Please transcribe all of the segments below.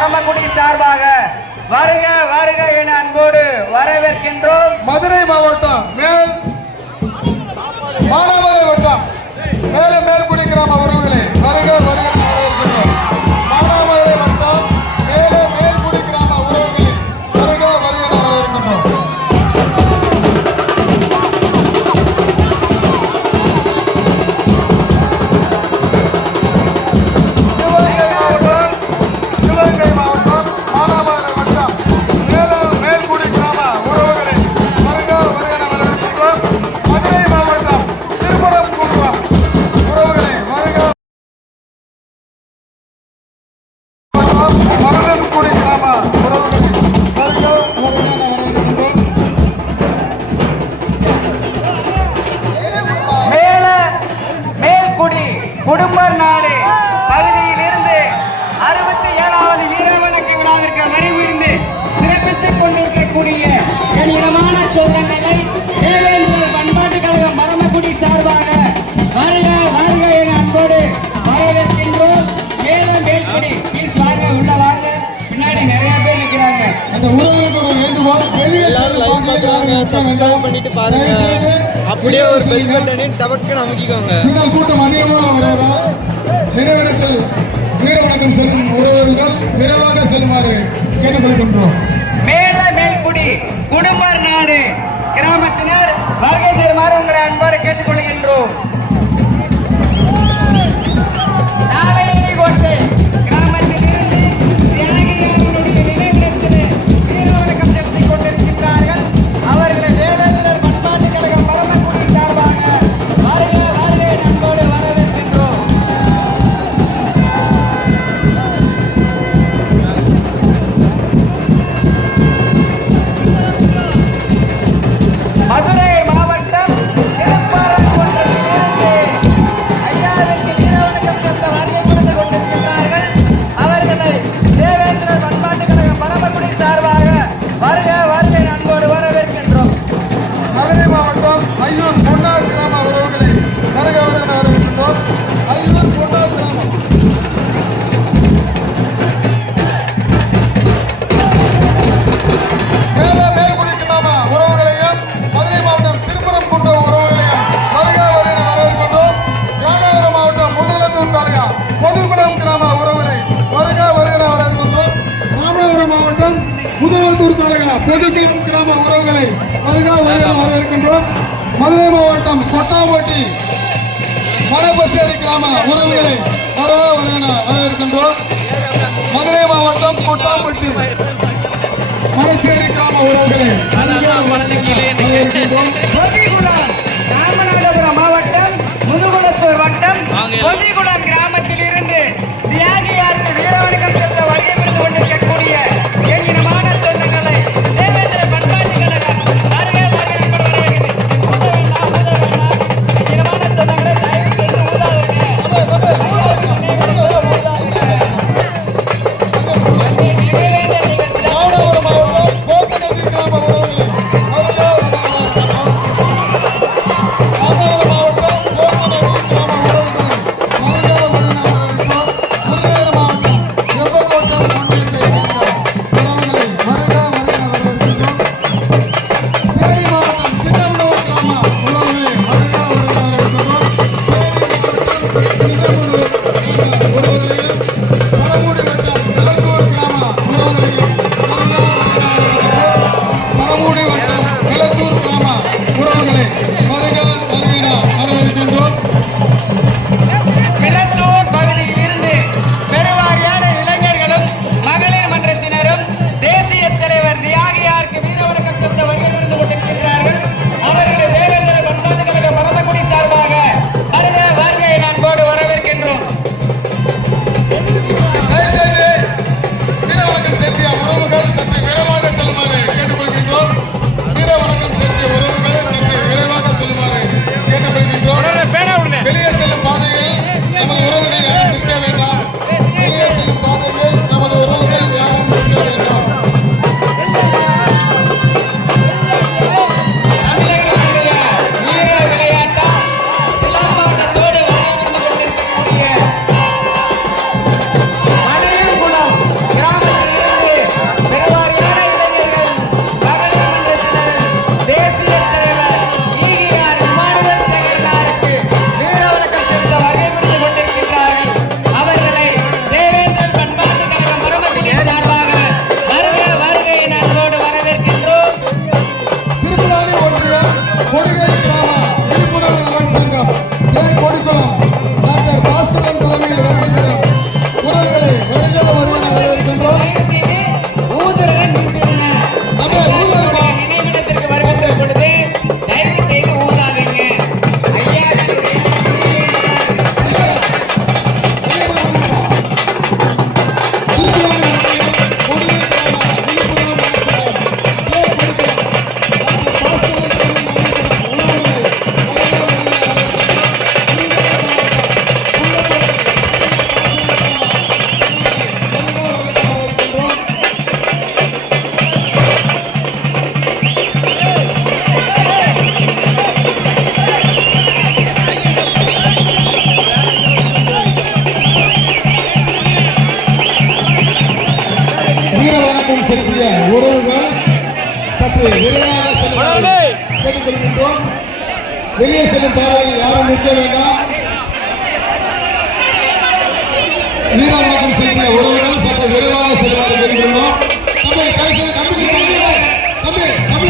பரமக்குடி சார்பாக வருக வருக என அன்போடு வரவேற்கின்றோம். மதுரை மாவட்டம் மானாமதுரை வட்டம் மேல்குடி கிராம உறவுகளே வருக வருக வரவேற்கின்றோம். மானாமதுரை வட்டம் மேல்குடி கிராம உறவுகளே வருக வருக வரவேற்கின்றோம். குடும்பர் நாடு பகுதியில் இருந்து 67வது வீரவணக்க விழாவிற்கு வருவிருந்து சிறப்பித்துக் கொண்டிருக்கக்கூடிய கணிதமான சொந்தங்களை தேவேந்திரர் பண்பாட்டுக் கழகம் பரமக்குடி சார்பாக வருக வருக என அன்போடு வரவேற்கின்றோம். மேலும் மேல்குடி ப்ளீஸ் வாங்க, உள்ள வாங்க. பின்னாடி நிறைய பேர் இருக்கிறாங்க. அந்த உறவுகளுக்கு ஒரு வேண்டுகோள், பண்ணிட்டு பாருங்க. அப்படியே ஒரு பெல் பட்டனை டபக்குன்னு அமுக்கிக்கோங்க. கூட்டம் அதிகமாக வருவதால் நினைவிடத்தில் வீர வணக்கம் செல்லும் உறவுகள் விரைவாக செல்லுமாறு கேட்டுக்கொள்கின்றோம். மேல்குடி குடும்பர் நாடு கிராமத்தினர் வருகை தருமாறு உங்களை அன்போடு கேட்டுக்கொள்கின்றோம். நாளையை கொண்டு கிராமத்தில் இருந்து நினைவிடத்தில் வீர வணக்கம் செலுத்திக் கொண்டிருக்கின்றார்கள். அவர்களை தேவேந்திரர் பண்பாட்டுக் கழகம் பரமக்குடி சார்பாக வருக வருக அன்போடு வரவேற்கின்றோம். மதுரை மாவட்டம் திருப்பரங்குன்றத்திலிருந்து ஐயாவிற்கு வீரவணக்கம் செலுத்த வருகை கொடுத்துக் கொண்டிருக்கின்றார்கள். அவர்களை தேவேந்திரர் பண்பாட்டுக் கழகம் பரமக்குடி சார்பாக வருக வருக அன்போடு வரவேற்கின்றோம். மதுரை மாவட்டம் ஐயூர் பொன்னார் கிராம உறவுகளை வருக வருக வரவேற்கின்றோம். ஐயூர் பொன்னார் கிராமம் மேல்குடி கிராம உறவுகளையும் மதுரை மாவட்டம் திருப்பரங்குன்றம் உறவுகளையும் வருக வருக வரவேற்கின்றோம். ராமநாதபுரம் மாவட்டம் முதலத்தூர் தாலுகா பொதுகுளம் கிராம உறவுகளை வருக வருக வரவேற்கின்றோம். ராமநாதபுரம் மாவட்டம் முதலத்தூர் தாலுகா பொதுகுளம் கிராம உறவுகளை வருக வருக வரவேற்கின்றோம். மதுரை மாவட்டம் கொட்டாம்பட்டி மணப்பச்சேரி கிராம உறவுகளை வருக வருக வரவேற்கின்றோம். மதுரை மாவட்டம் கொட்டாம்பட்டி மணச்சேரி கிராம உறவுகளை ராமநாதபுரம் மாவட்டம் முதுகுளத்தூர் வட்டம் பொதிகுளம் கிராமத்தில் இருந்து தியாகியாருக்கு வீரவணக்கம் செலுத்த வருகை புரிந்து கொண்டிருக்கக்கூடிய எண்ணினமான சொந்தங்களை தேவேந்திர பண்பாட்டுக் கழகம் வருக வருக என்பது வரவேற்கிறது. எண்ணினமான சொந்தங்களை தயவு செய்து ஊதாருங்க. ராமநாதபுரம் மாவட்டம் கோத்தநதி கிராம உறவுகளை வருக வருக வரவேற்கின்றோம். சற்று விரைவாக செல்லுமாறு கேட்டுக்கொள்கின்றோம். வெளியே செல்லும் பாதையில் யாரும் நிற்க வேண்டாம். வீரவணக்கம் செய்கிற உறவுகள் சற்று விரைவாக செல்லுமாறு கேட்டுக்கொள்கிறோம். தம்பி கைசல் கம்பி தம்பி தம்பி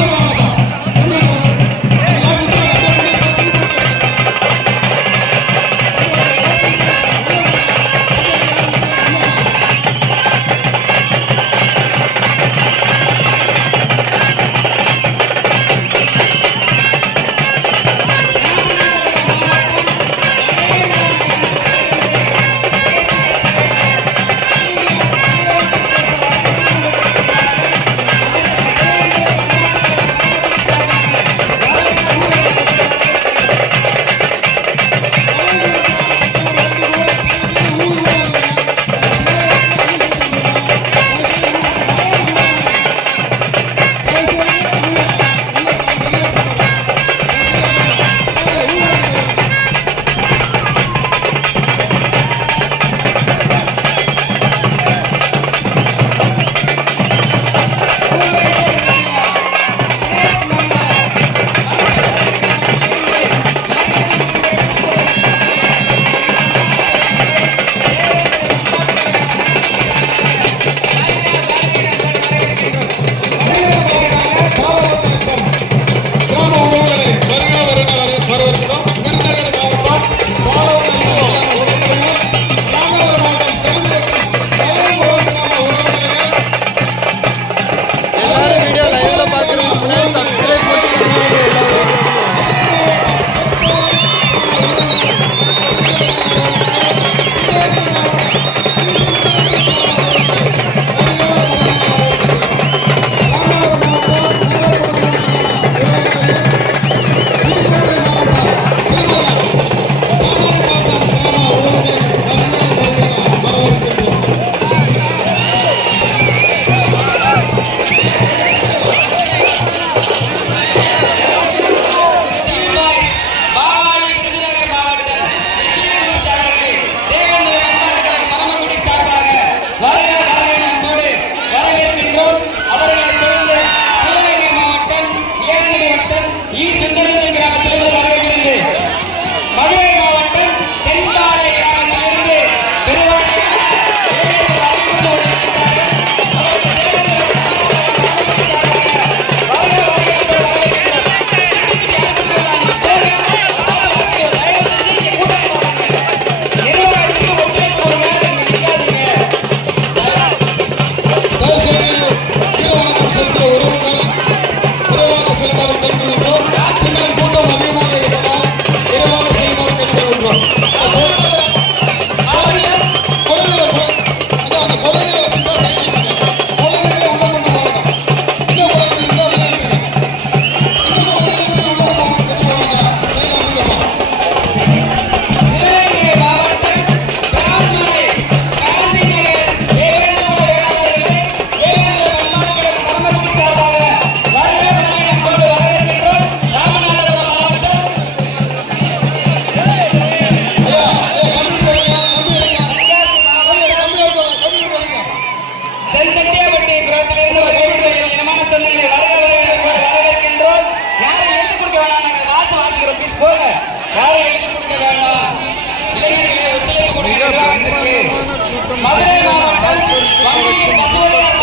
மதுரை மாவட்டம் வண்டியில் பசுவதையார்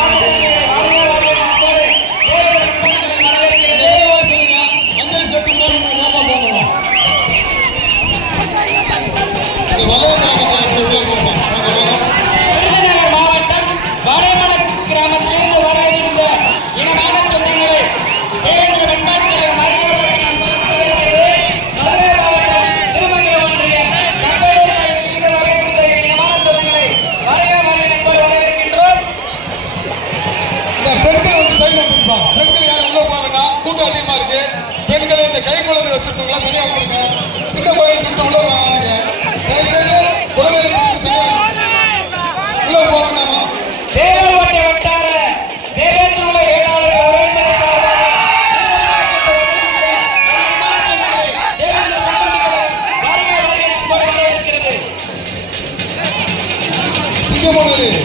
விருதுநகர் மாவட்டம் வடைமலை கிராமத்திலிருந்து வரவிருந்த இனமான சொந்தங்களை தேவேந்திர பண்பாட்டு கழகம் மதுரை மாவட்டம் திருமங்கலம் ஒன்றிய இனமான சொந்தங்களை வரவேற்கின்றோம். பெண்கள் வந்து சைட்ல கொடுப்பா. பெண்கள் யாரும் உள்ள போவாங்கன்னா கூட்டம் அதிகமா இருக்கு. பெண்களை இந்த கை குழந்தை வச்சிருக்கீங்களா சரியா கொடுங்க. சின்ன குழந்தை உள்ள போவாங்க. உள்ள போவாங்க. தேவர்கோட்டை வட்டார தேவேந்திர வேளாளர் உறவினர் தேவேந்திர பண்பாட்டு கழகம் வரவேற்கிறது. சிங்கமூரில்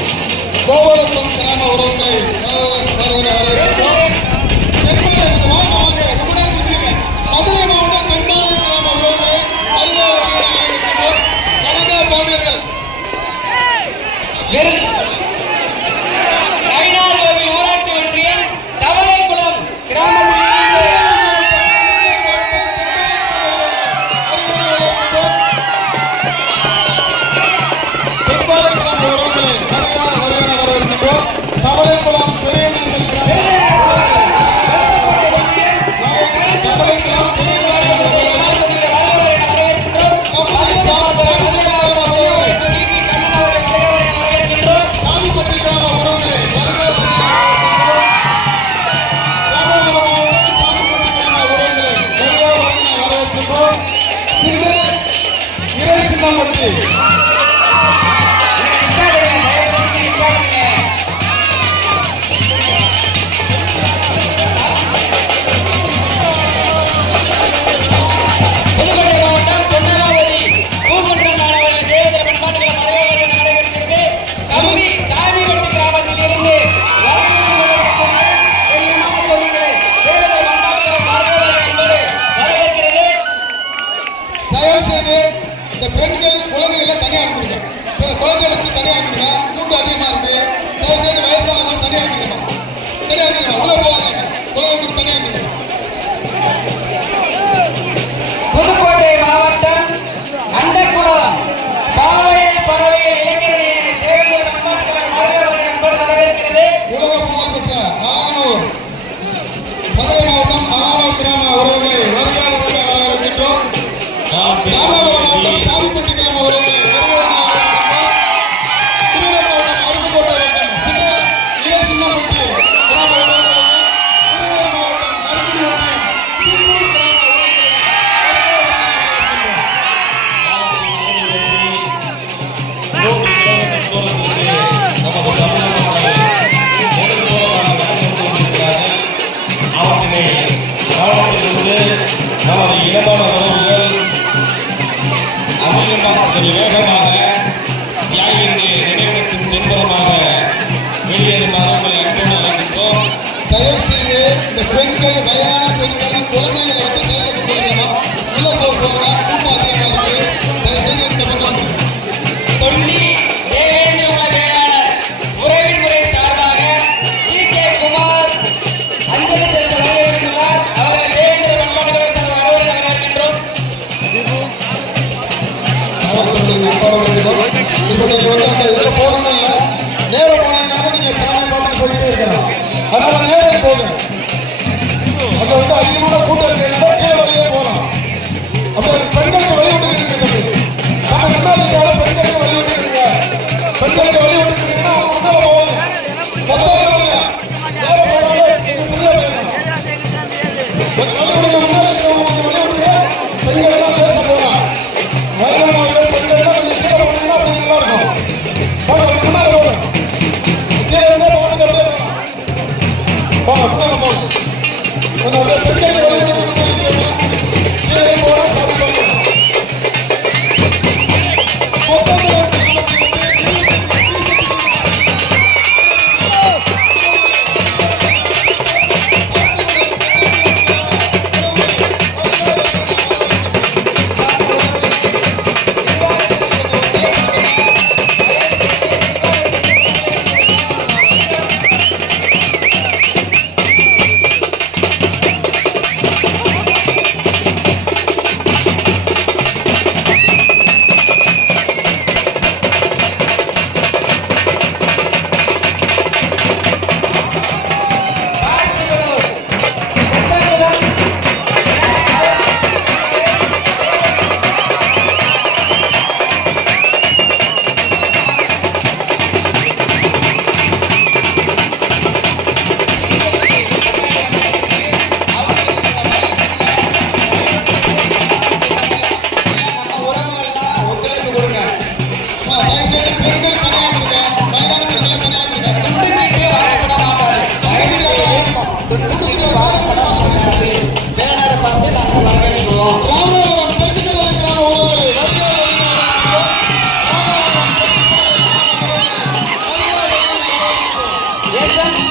கோபாலபுரம் கிராம உறவுகளை வரவேற்கிறோம். சின்னம்பட்டி. நிக்காதீங்க, தயவு செஞ்சு நிக்காதீங்க. புதுக்கோட்டை மாவட்டம் பொன்னராவதி பூங்குன்றம் மாணவர்கள் தேவேந்திர பண்பாட்டுகள் வரவேற்பு நடைபெறுகிறது. கமுதி சாமிவட்டி கிராமத்தில் இருந்து தயவு செய்து இந்த பெண்கள் குழந்தைகளை தனியாக அனுப்பிடுங்க. குழந்தைகளை வச்சு தனியாக அனுப்பிடுங்க. கூட்டம் அதிகமா இருக்கு. தயவு செய்து வயசானவங்க தனியாக அனுப்பிடுங்க. தனியாக அனுப்பிடுங்க. உள்ள போவாங்க. குழந்தைகளுக்கு தனியாக அனுப்பிடுங்க. புதுக்கோட்டை மாவட்டம் அண்டக்குளம் பாவையில் பறவையில் இளைஞர்களின் தேவேந்திர பண்பாட்டுகள் வரவேற்கிறது. உலக புகழ் பெற்ற மலானூர் மதுரை மாவட்டம் மலானூர் கிராம உறவுகளை வருங்கால வரவேற்கின்றோம். ராமநாதபுரம் மாவட்டம் சாமிப்பட்டி கிராம உறவுகளை திருநெல்வேலி மாவட்டம் அருப்புக்கோட்டை வட்டம் சின்னம்பட்டி கிராம உறவுகளை திருநெல்வேலி மாவட்டம் அருப்புக்கோட்டை திருப்பூர் கிராம நமது இனமான உறவுகள் அதிகமாக வேகமாக தியாகிகளுடைய நினைவிடத்தின் தென்புறமாக வெளியேறுமாறு உங்களை அன்போடு அழைக்கின்றோம். தயவு செய்து இந்த பெண்கள் வயதான பெண்கள் குழந்தைகளை வந்து செயலுக்கு கொள்ளணும். உள்ள போகிறா கூட்டம் அதிகமாக இருக்கு. தயவு செய்து இந்த பக்கம் தொண்டி தேவேந்திர குல வேளாளர் உறவின் முறை சார்பாக ஜி.கே. குமார் அஞ்சலி செலுத்த வரவேற்கின்றார். அவர்கள் தேவேந்திர பண்பாட்டுகள் சார்பாக வரவேற்கின்றோம். இப்போ நீங்க வந்து அந்த இதுல போகணும் இல்ல, நேரம் போனீங்கன்னால நீங்க சாமி பார்த்துட்டு போயிட்டே இருக்கலாம். அதனால நேரம் போங்க. அங்க வந்து அதிகமான கூட்டம் இருக்கிறதுனால கீழே வழியே போகலாம். அப்புறம் பெண்களுக்கு வழி விட்டுக்கிட்டு நம்ம முன்னாடி பெண்களுக்கு வழி விட்டுருக்கீங்க. பெண்களுக்கு வழி விட்டுருக்கீங்கன்னா அவங்க முன்னால போவாங்க. மொத்தம் நேரம் போனாலே கொஞ்சம் ஃப்ரீயா போயிடலாம். கொஞ்சம் வழி விடுங்க. முன்னாடி இருக்கிறவங்க கொஞ்சம் வழி விட்டுருங்க. பெண்கள் எல்லாம் பேச போகலாம். வயதானவர்கள் பெண்கள் எல்லாம் கொஞ்சம் கீழே போனீங்கன்னா அப்படி நல்லா இருக்கும். போங்க, கொஞ்சம் முன்னாடி போங்க. கீழே இருந்தா போங்க, அப்படியே போங்க. முன்னால போங்க. கொஞ்சம் அப்படியே பெண்களுக்கு வழி விட்டுருக்கீங்க. கீழே போனா சாப்பிடுவாங்க.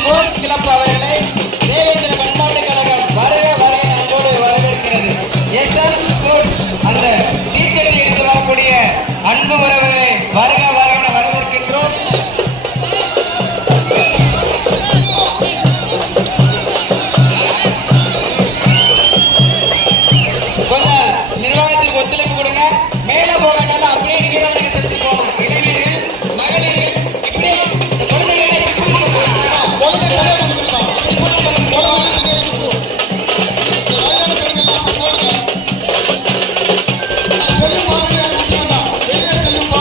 ஸ்போர்ட்ஸ் கிளப் அவர்களை தேவேந்திர பண்பாட்டு கழகம் வருக வருக அன்போடு வரவேற்கிறது. எஸ்எம் ஸ்போர்ட்ஸ் அந்த டீச்சரில் இருந்து வரக்கூடிய அன்பு உறவுகளை வருக வருக என வரவேற்கின்றோம். கொஞ்சம் நிர்வாகத்திற்கு ஒத்துழைப்பு கொடுங்க. மேல போகாட்டாலும் அப்படியே நீங்க செஞ்சு போகலாம். இளைஞர்கள் மகளிர்கள் இப்படியே இந்த குழந்தைகளை செல்லும்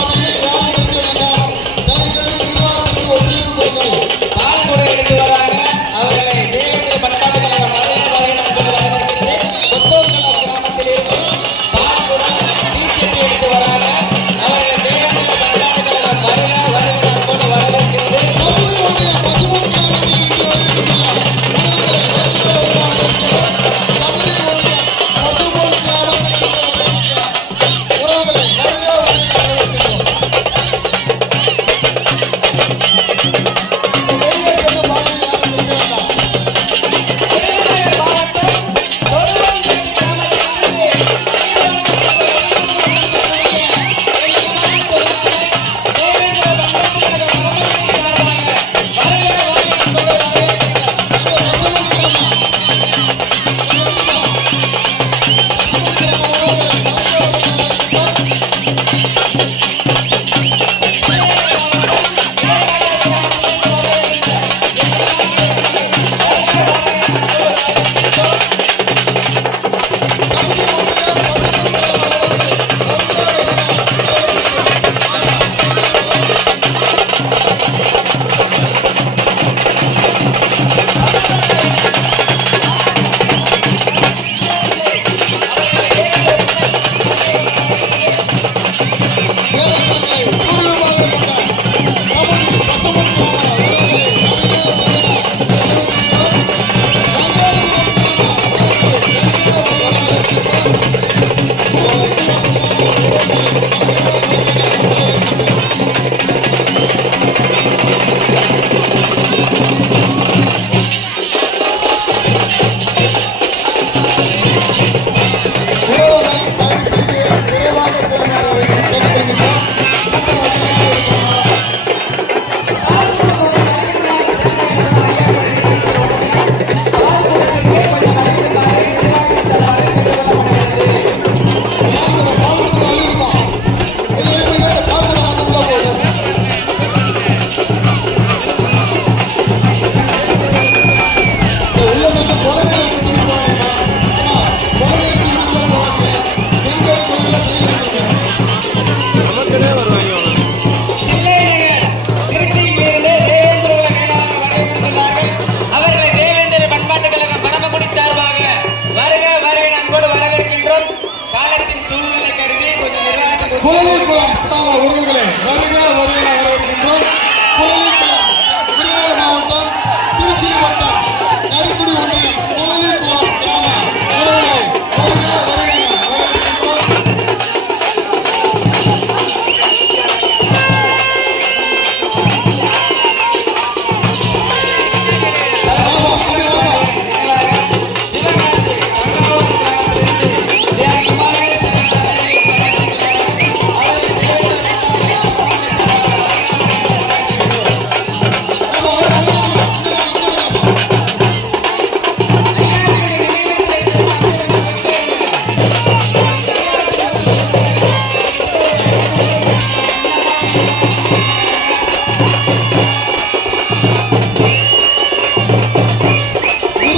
தில்லைநகர் திருச்சியிலிருந்து தேவேந்திர உலக கைலாசம் வரவேற்றுள்ளார்கள். அவர்களை தேவேந்திர பண்பாட்டு கழகம் பரமக்குடி சார்பாக வருக வருக அன்போடு வரவேற்கின்றோம். காலத்தின் சூழ்நிலை கருதி கொஞ்சம் நிர்வாகத்தில் குழலிக்குளம் கிராம உறவுகளே வருக வருக வரவேற்கின்றோம். குழலிக்குளம் திருநெல்வேலி மாவட்டம் திருச்சி வட்டம் நரிக்குடி ஒன்றியம் குழலிக்குளம் கிராம உறவுகளே வருக வருக வரவேற்கின்றோம்.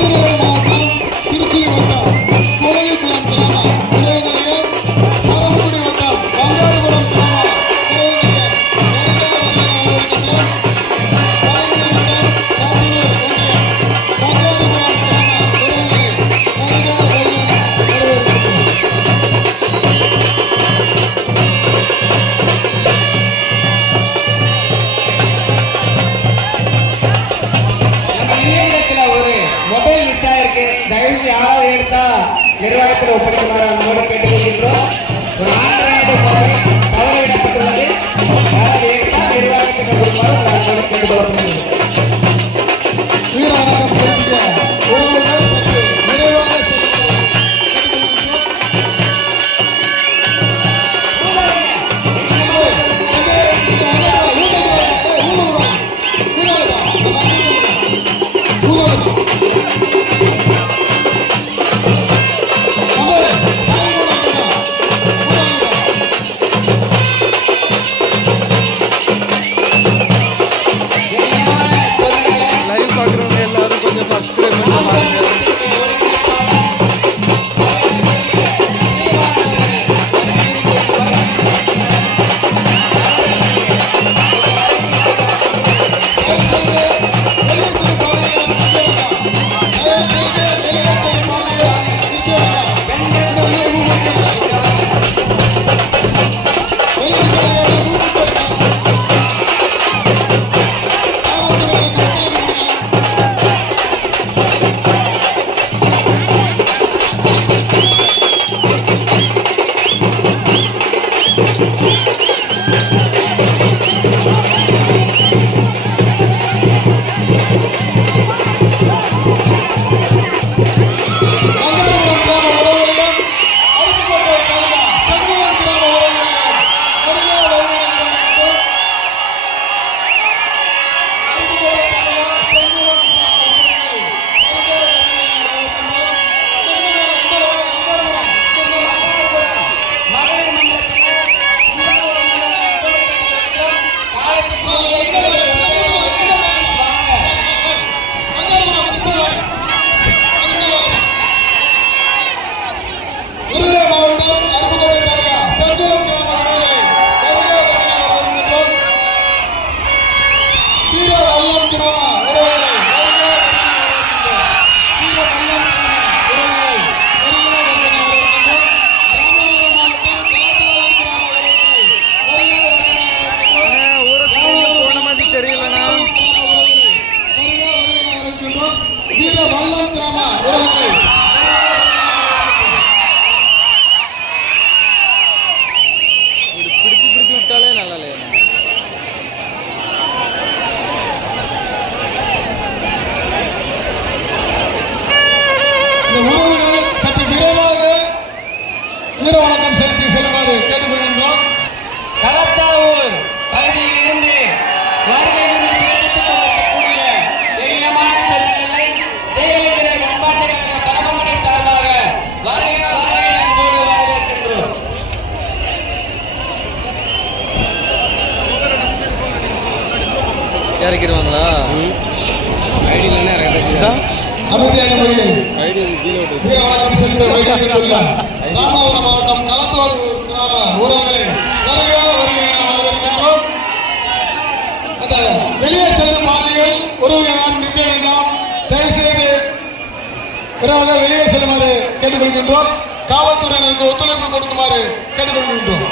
திருநெல்வேலி மாவட்டம் திருச்சி வட்டம் குழலிக்குளம் கிராம உறவுகளே பரமக்குடி வட்டம் பங்காளிபுரம் கிராம உறவுகளே வருக வருக வரவேற்கின்றோம். பரமக்குடி வட்டம் சாத்தூர் ஒன்றியம் பங்காளிபுரம் கிராம உறவுகளே வருக வருக வரவேற்கின்றோம். நம்ம நிலையத்துல ஒரு மொபைல் மிஸ் ஆயிருக்கு. தயவு யாராவது எடுத்தா நிர்வாகத்தில் ஒப்படைக்குமாறு நம்மோடு கேட்டுக்கொள்கின்றோம். ஒரு ஆண்ட்ராய்டு மொபைல் தவறவிடப்பட்டுள்ளது. யாராவது எடுத்தா நிர்வாகத்தில் கொடுக்குமாறு நம்மோடு கேட்டுக்கொள்ளப்படுகிறது. வீர வணக்கம் செலுத்திய உறவுகள் சற்று நிறைவாக செலுத்துகிறோம். எல்லாம் நல்லா இல்லையா? இந்த உறவுகள் சற்று விரைவாக வீர வணக்கம் செலுத்தி செல்லுமாறு கேட்டுக்கொள்கின்றோம். களத்தாவூர் பகுதியில் இருந்து வருகை தந்து சிறப்பித்துக் கொண்டிருக்கக்கூடிய தெய்வமான சொந்தங்களை தேவேந்திர பண்பாட்டு கழக பரமக்குடி சார்பாக வருக வருக அன்போடு வரவேற்கின்றோம். இறக்கிடுவாங்களா? ஐடியில இறக்கிட்டா அமைதியான முறையில் ஐடி கீழே விட்டு வீர வணக்கம் செலுத்த வைக்கப்பட்டுள்ள ராமநாதபுரம் மாவட்டம் களத்தூர் கிராம உறவுகளை வருக வருக என வரவேற்கின்றோம். அந்த வெளியே செல்லும் பாதையில் உறவுகள் யாரும் நிற்க வேண்டாம். தயவுசெய்து உறவுகள் வெளியே செல்லுமாறு கேட்டுக்கொள்கின்றோம். காவல்துறையினருக்கு ஒத்துழைப்பு கொடுக்குமாறு கேட்டுக்கொள்கின்றோம்.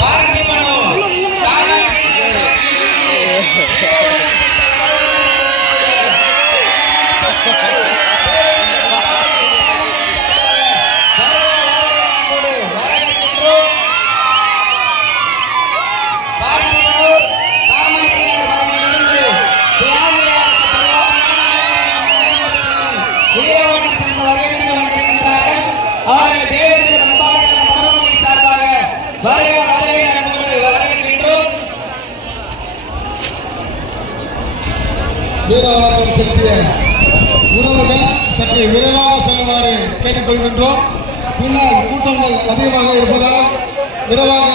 பார்த்திபனோ அவர்கள் தேவேந்திர பண்பாட்டு கழக பரமக்குடி சார்பாக வருக வருக அன்போடு வரவேற்கின்றோம். வீர வணக்கம் செலுத்திய உறவுகள் சற்று விரைவாக செல்லுமாறு கேட்டுக்கொள்கின்றோம். பின்னால் கூட்டங்கள் அதிகமாக இருப்பதால் விரைவாக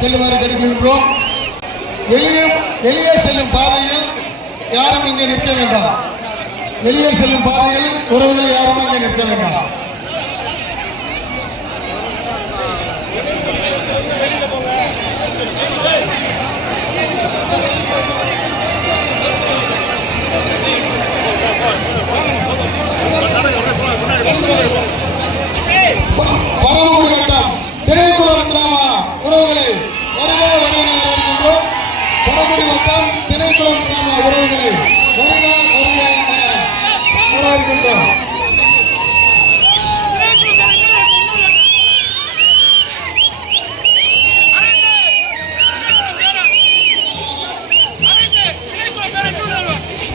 செல்லுமாறு கேட்டுக்கொள்கின்றோம். வெளியே செல்லும் பாதையில் யாரும் இங்கே நிற்க வேண்டாம். வெளியே செல்லும் பாதையில் உறவுகள் யாரும் இங்கே நிற்க வேண்டாம். பரமக்குடி வட்டம் திணைக்குளம் கிராம உறவுகளை வருக வருக என வரவேற்கின்றோம். பரமக்குடி வட்டம் திணைக்குளம் கிராம உறவுகளை வருக வருக என வரவேற்கின்றோம்.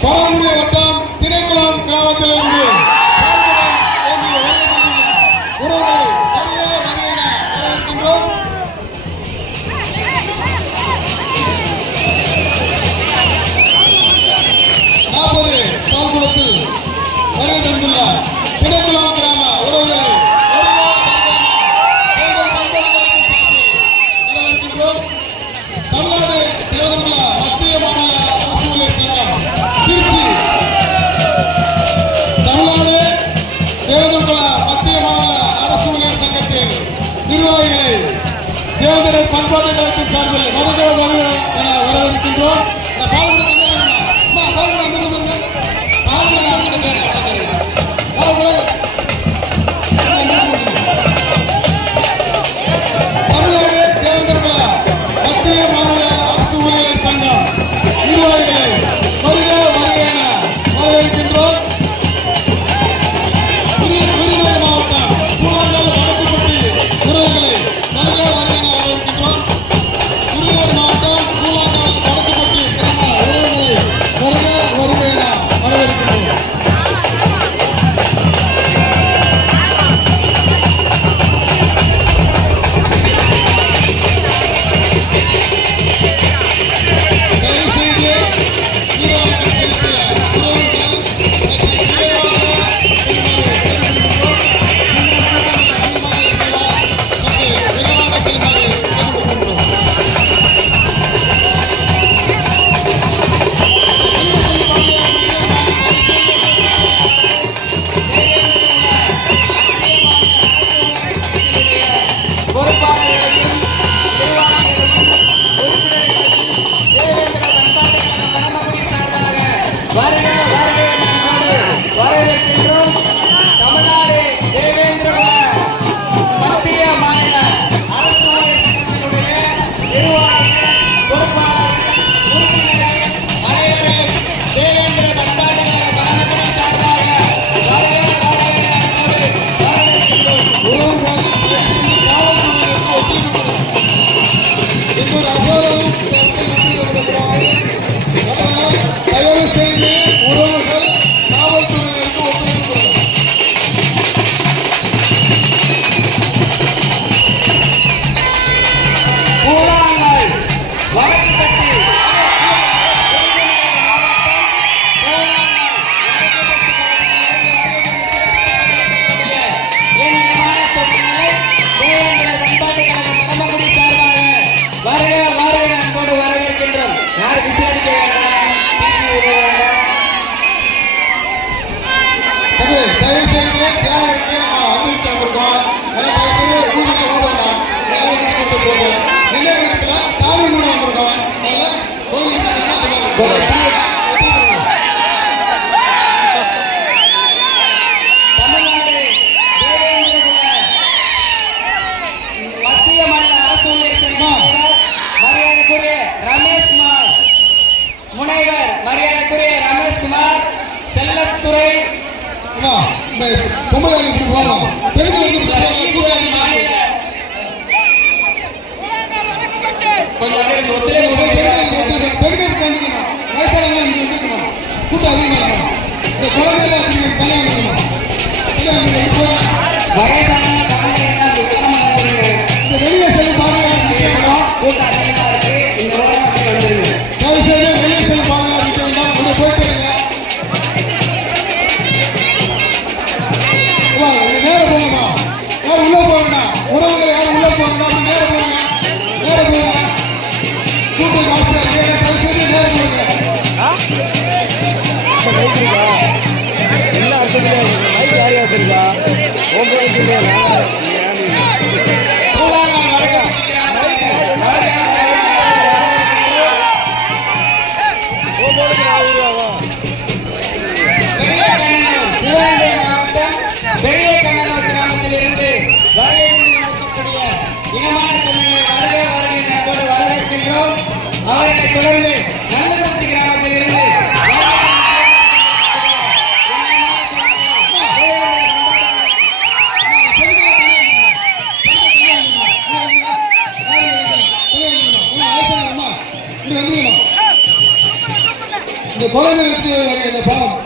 பரமக்குடி வட்டம் திணைக்குளம் கிராமத்திலிருந்து உறவுகளை வருக வருக என வரவேற்கின்றோம். கால்குளத்தில் வருகை தந்துள்ள திணைக்குளம் கிராம உறவுகளை தமிழ்நாடு தேவதர்குல மத்திய மாநில அரசு ஊழியர் சங்கம் திருச்சி தமிழ்நாடு தேவதர்குல மத்திய மாநில அரசு ஊழியர் சங்கத்தின் நிர்வாகிகளை தேவதர பண்பாட்டு கழகத்தின் சார்பில் வருக வருக என வரவேற்கின்றோம். இந்த பாலத்தை மாவட்டம் பொறுப்பாளர் உறுப்பினர்கள் அனைவரையும் தேவேந்திர பண்பாட்டு கழக பரமக்குடி சார்பாக வருக வருக என அன்போடு வரவேற்கின்றோம். உறவுகள் காவல்துறையினருக்கு ஒத்துழைப்பு இந்த ஒரு அகோரம் தயவு செய்து உறவுகள் காவல்துறையினருக்கு ஒத்துழைப்பு கூழாங்கல் வடக்குப்பட்டி வரவேற்கின்றோம். யார் விசாரிக்க வேண்டாம், தயவு செய்து தியாகத்தை அறிவித்து வந்திருக்கோம். தயவு செய்து ஊருக்கு ஊடலாம் நிலையத்தில் சாமி கூட வந்திருக்கோம். அதனால கோயில் தமிழ்நாடு தேவேந்திரகுல மத்திய மாநில அரசு ஊழியர் சங்க மரியாதைக்குரிய ரமேஷ்குமார் முனைவர் மரியாதைக்குரிய ரமேஷ்குமார் செல்லத்துறை பொம்பளை இப்படி போகலாம் மாநில கொஞ்சம் அப்படியே ஒத்துழைப்பு கூட்டம் அதிகமாக இந்த குழந்தைகள் தனியாக வயசான குழந்தைகள்லாம் சுத்தமா வந்துருங்க. இந்த வெளியே செல்லும் பாதுகாப்பு கூட்டம் அதிகமா இருக்கு. இந்த ஓரம் அப்படி வந்துருங்க. தயவு செய்து வெளியே செல்லும் பாதுகாப்பு வேண்டாம். உள்ள போயிட்டு இருங்க. நேரம் போகணுமா? யாரும் உள்ள போகணும்னா உறவுகள் யாரும் உள்ள போகணும்னா நேரம் போங்க. நேரம் போங்க. கூட்டம் ஜாஸ்தியா இருக்கு. தயவு செய்து நேரம் போங்க. எல்லா அர்த்தத்திலும் மைக் யார் வச்சிருக்கா கூழாங்கல் வடக்குப்பட்டி கிராமத்தில் சிவகங்கை மாவட்டம் பெரிய கண்ணனூர் கிராமத்தில் இருந்து வருகை இருக்கக்கூடிய இனமான சொந்தங்களை வருக வருகை என அன்போடு வரவேற்கின்றோம். அவர்களை தொடர்ந்து நல்லக்குறிச்சி கிராமத்தில் இருந்து இந்த குழந்தைகளுக்கு இந்த பாவம்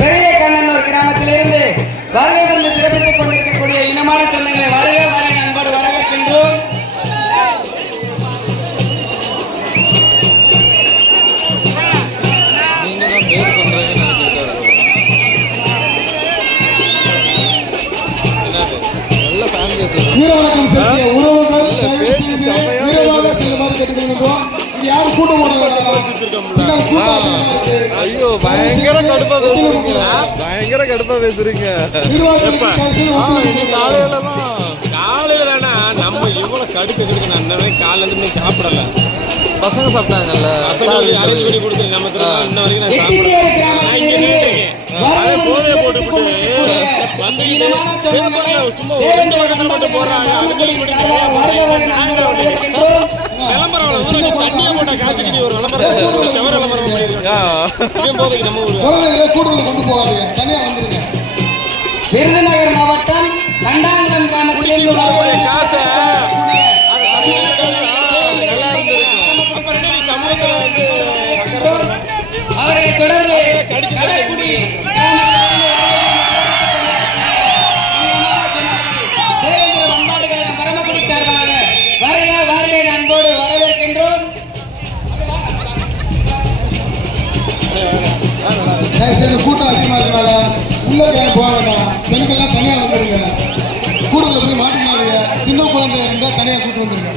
பெரிய கண்ணனூர் கிராமத்திலிருந்து வருகை வந்து சிறப்பித்துக் கொண்டிருக்கக்கூடிய இனமான சொந்தங்களை வருக வருகை அன்போடு வரவேற்கின்றோம். நீங்க தான் பேர் பண்றீங்கன்னு நினைச்சிருக்காரு. என்னது நல்ல ஃபேமிலி வீரவணக்கம் செலுத்திய உறவுகள் தயவு செய்து வீரவாக செல்லுமாறு கேட்டுக்கொள்கின்றோம். இது யாரும் கூட்டம் பின்னால் கூட்டம் அதிகமா இருக்கு. ஐயோ பயங்கர கடுப்பா பேசுறீங்க, பயங்கர கடுப்பா பேசுறீங்க. நிர்வாகிகளுக்கு தயவு செய்து ஒத்துழைப்பு காலையில தானே நம்ம இவ்வளவு கடுக்க நான் காலையில இருந்து சாப்பிடல. பசங்க சாப்பிட்டாங்கல்ல, பசங்களுக்கு அரேஞ்ச் பண்ணி கொடுத்துரு. நம்ம இன்ன வரைக்கும் நான் எட்டிச்சேரி சாப்பிடல. கிராமத்திலிருந்து வருகை வந்து சிறப்பித்துக் கொண்டிருக்கக்கூடிய இனமான சொந்தங்களை தேவேந்திர பக்கத்துல மட்டும் போடுறாங்க. பரமக்குடி சார்பாக வருக வருகை என அன்போடு வரவேற்கின்றோம். விளம்பரம் தண்ணியை போட்ட காசுக்கு நீ ஒரு விளம்பரம் செவர விளம்பரம் பண்ணிருக்கோம். போதைக்கு நம்ம ஊர் குழந்தைகளை கூட்டத்தில் கொண்டு போகாதீங்க. தனியா வந்துருங்க. விருதுநகர் மாவட்டம் கண்டாங்குளம் கிராமத்திலிருந்து அவருடைய காசை நல்லா இருந்திருக்கு. சமூகத்துல வந்து அவரை தொடர்ந்து கடைக்குடி தேவேந்திர பண்பாட்டு கழக பரமக்குடி சார்பாக வருக வருகை என அன்போடு வரவேற்கின்றோம். தயவு செய்து கூட்டம் அதிகமா இருக்கனால உள்ள போக வேண்டாம். பெண்கள்லாம் தனியா வந்துருங்க. கூட்டத்தில் போய் மாட்டிக்காதீங்க. சின்ன குழந்தை இருந்தா தனியா கூட்டு வந்துருங்க.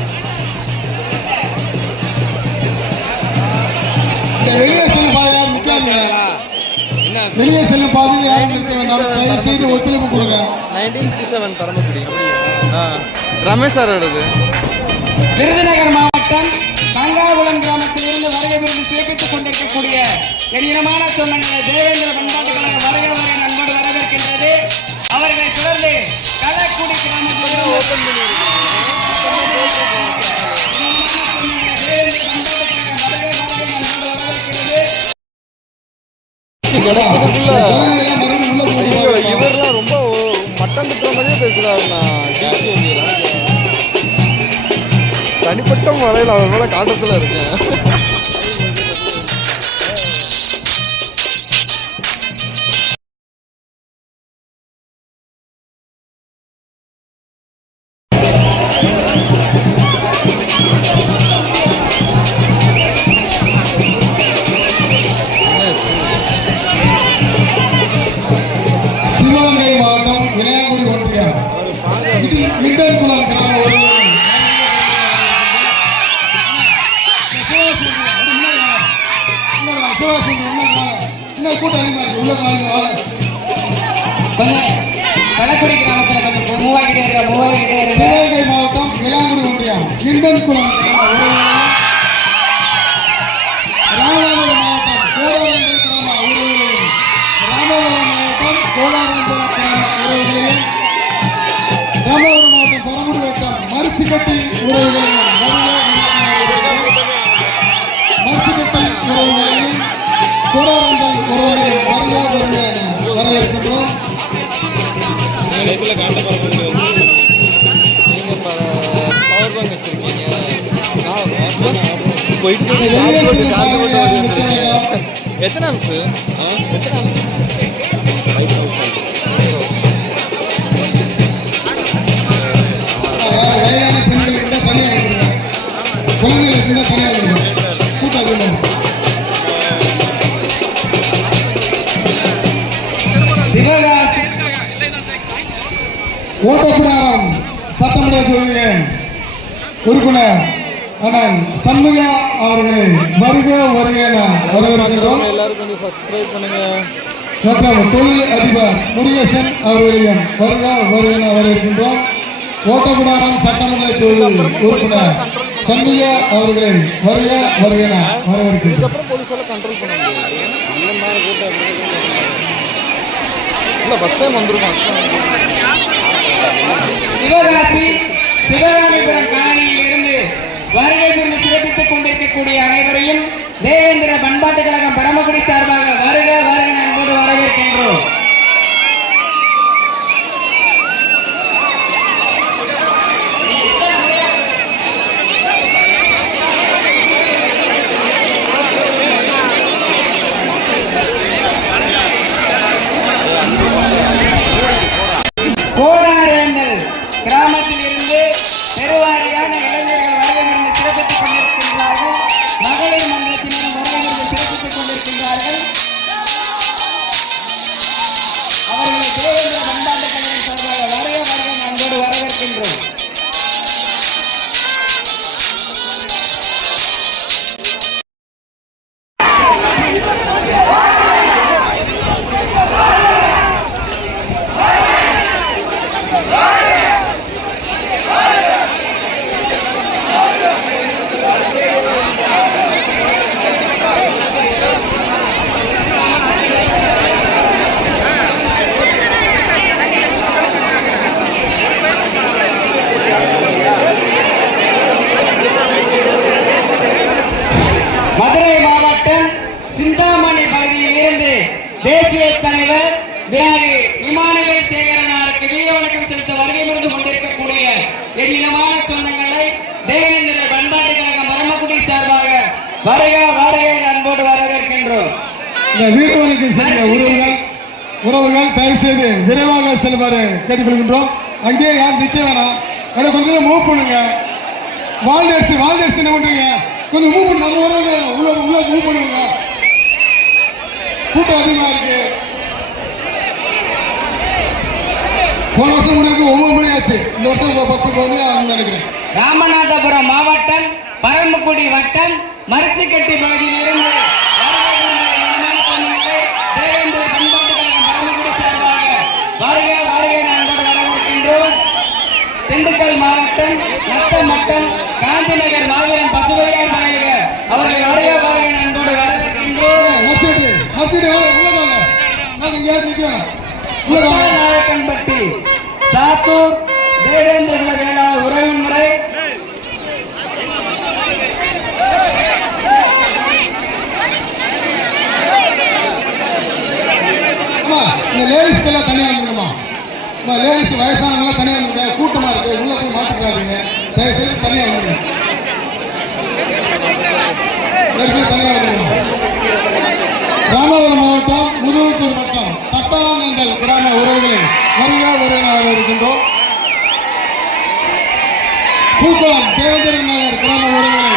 இந்த வெளியே செல்லும் பாதை யாரும் நிற்காதீங்க. வெளியே செல்லும் பாதையில் யாரும் நிற்க வேண்டாம். தயவு செய்து ஒத்துழைப்பு கொடுங்க. 1957 பரமக்குடி. ரமேஷ் சாரோடது. விருதுநகர் மாவட்டம் கங்காகுளம் கிராமத்திலிருந்து வருகை புரிந்து சிறப்பித்துக் கொண்டிருக்கக்கூடிய இனமான சொந்தங்களை தேவேந்திர பண்பாட்டு கழக வருகை வருகை நண்போடு வரவேற்கின்றது. அவர்களை தொடர்ந்து களக்குடி கிராமத்திலிருந்து கிடைக்கிறதுக்குள்ள குழந்தைகள்லாம் மறுபடியும் உள்ள ஐயோ போகுது. இவரெல்லாம் ரொம்ப மட்டம் திட்டுற மாதிரியே பேசுறாருண்ணா. தனிப்பட்ட முறையில் அவர் மேல காட்டத்துல இருக்கேன். சிவகங்கை மாவட்டம் விளையாங்குடி ஒன்றியம் அவர் பாரு மிட்டல்குளம் கிராம ஒரு இன்னும் கூட்டம் அதிகமா இருக்கு. உள்ள காலையில் கொஞ்சம் கலக்குடி கிராமத்துல கொஞ்சம் மூவாகிட்டே இருக்க சிவகங்கை மாவட்டம் விளையாங்குடி ஒன்றியம் கிண்டன்குளம் கிராம ஒரு ராமநாதபுரம் மாவட்டம் கோலாரம்பல் கிராம உறவுகளையும் ராமநாதபுரம் மாவட்டம் கோலாரம்பல் கிராம உறவுகளையும் ராமநாதபுரம் மாவட்டம் பரமுடி வட்டம் மரிச்சிக்கட்டி உறவுகளையும் மரிச்சிக்கட்டி உறவுகளையும் கோலாரம்பல் உறவுகளையும் வரவேற்கின்றோம். நீங்க பவர் பேங்க் வச்சிருக்கீங்க. போயிட்டு எத்தனை அம்சு எத்தனை அம்சு 5000 வயதான பெண்கள் இருந்தால் தனியாக இருக்கிறாங்க, குழந்தைகள் இருந்தால் தனியாக இருக்கிறாங்க. கூட்டம் அதிகமாக சிவகாசி ஓட்டப்பிடாரம் சட்டமன்ற தொகுதிய உறுப்பினர் அண்ணன் சண்முகா அவர்களை வருக என வரவேற்கின்றோம். எல்லாரும் கொஞ்சம் சப்ஸ்கிரைப் பண்ணுங்க. மற்றும் தொழில் அதிபர் முருகேசன் அவர்களையும் வருக என வரவேற்கின்றோம். ஓட்டப்பிடாரம் சட்டமன்ற தொகுதி உறுப்பினர் சண்முகா அவர்களை வருக என வரவேற்கின்றோம். இதுக்கப்புறம் போலீஸால கண்ட்ரோல் பண்ண முடியாது. அந்த மாதிரி கூட்டம் இல்லை ஃபஸ்ட் டைம் வந்திருக்கோம். சிவகாசி சிவகாமிபுரம் காலனியில் இருந்து வருகை புரிந்து சிறப்பித்துக் கொண்டிருக்கக்கூடிய அனைவரையும் தேவேந்திர பண்பாட்டு கழகம் பரமக்குடி சார்பாக வருக அன்போடு வரவேற்கின்றோம். கோடாரேந்தல் கிராமத்தில் இருந்து பெருவாரியான இளைஞர்கள் வருகை சிறப்பித்துக் கொண்டிருக்கின்றார்கள். மகளிர் மன்றத்தினரும் வருகை சிறப்பித்துக் கொண்டிருக்கின்றார்கள். அவர்களை தேவேந்திர பண்பாட்டு கழகம் சார்பாக வருக அன்போடு வரவேற்கின்றோம். மதுரை மாவட்டம் சிந்தாமணி பகுதியில் இருந்து தேசிய தலைவர் தியாகி இமானுவேல் சேகரனாருக்கு வீர வணக்கம் செலுத்த வருகை புரிந்து கொண்டிருக்கக்கூடிய என் இனமான சொந்தங்களை தேவேந்திர பண்பாட்டு கழகம் பரமக்குடி சார்பாக வருக அன்போடு வரவேற்கின்றோம். இந்த வீரவனுக்கு சென்ற உறவுகள் தயவு செய்து விரைவாக செல்வாறு கேட்டுக்கொள்கின்றோம். அங்கேயே யாரும் நிற்க வேணாம். அதை கொஞ்சம் மூவ் பண்ணுங்க. வால்டர்ஸ் என்ன பண்றீங்க? கொஞ்சம் மூவ் பண்ணி நம்ம உறவுகள் உள்ள மூவ் பண்ணுங்க. கூட்டம் அதிகமா இருக்கு. போன வருஷம் முடிவுக்கு 9 மணி ஆச்சு. இந்த வருஷம் 10 மணி ஆகும்னு நினைக்கிறேன். ராமநாதபுரம் மாவட்டம் பரமக்குடி வட்டம் மரிச்சிக்கட்டி பகுதியில் இருந்து தேவேந்திர பண்பாட்டு கழகம் பரமக்குடி சார்பாக வருகை அன்போடு வரவேற்கின்றோம். திண்டுக்கல் மாவட்டம் நத்தமட்டம் காந்திநகர் மாவட்டம் பசுவையார் மாளிக அவர்கள் வருகை அன்போடு வரவேற்கின்றோம். நாயக்கன்பட்டி சாத்தூர் தேவேந்திர வேளா உறவு முறை இந்த லேடிஸ்க்கெல்லாம் தனியாக வந்துருமா? லேடிஸ் வயசானவங்களாம் தனியாக வந்துருங்க. கூட்டமாக இருக்குது, உள்ளே போய் மாற்றிக்கிறாங்க. தயவுசெய்து தனியாக வந்துருங்க. தனியாக வந்துருங்க. ராமநாதபுரம் மாவட்டம் முதுகுத்தூர் வட்டம் தட்டாங்கல் கிராம உறவுகளை வருக இருக்கின்றோம். பூக்குளம் தேவேந்திர நகர் கிராம உறவுகளை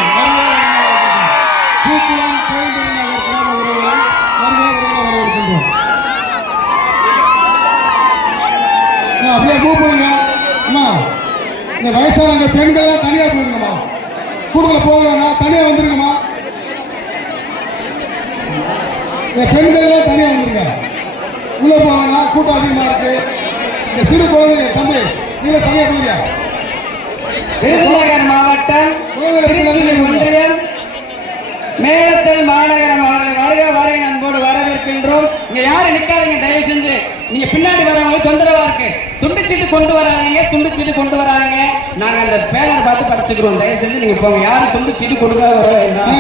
பூக்குளம் தேவேந்திர நகர் கிராம உறவுகளை இருக்கின்றோம். அப்படியே கூப்பிடுங்க. அம்மா, இந்த வயசானவங்க பெண்கள்லாம் தனியாக போயிருங்கம்மா. கூடுதல போகலன்னா தனியாக வந்துருங்கம்மா. இந்த பெண்கள்லாம் தனியாக வந்துருங்க. உள்ள போனா கூட்டம் அதிகமா இருக்கு. இந்த சிறு குழந்தைங்க தம்பி நீங்க தனியா போங்க. விருதுநகர் மாவட்டம் ஒன்றியம் மேலத்தல் மாநகரம் வருகை அன்போடு வரவேற்கின்றோம். இங்க யாரும் நிக்காதீங்க, தயவு செஞ்சு. நீங்க பின்னாடி வரவங்களுக்கு தொந்தரவா இருக்கு. துண்டுச்சீட்டு கொண்டு வராதீங்க, துண்டுச்சீட்டு கொண்டு வராங்க. நாங்க அந்த பேனர் பார்த்து படிச்சுக்கிறோம். தயவு செஞ்சு நீங்க போங்க. யாரும் துண்டுச்சீட்டு கொடுக்க வர வேண்டாம்.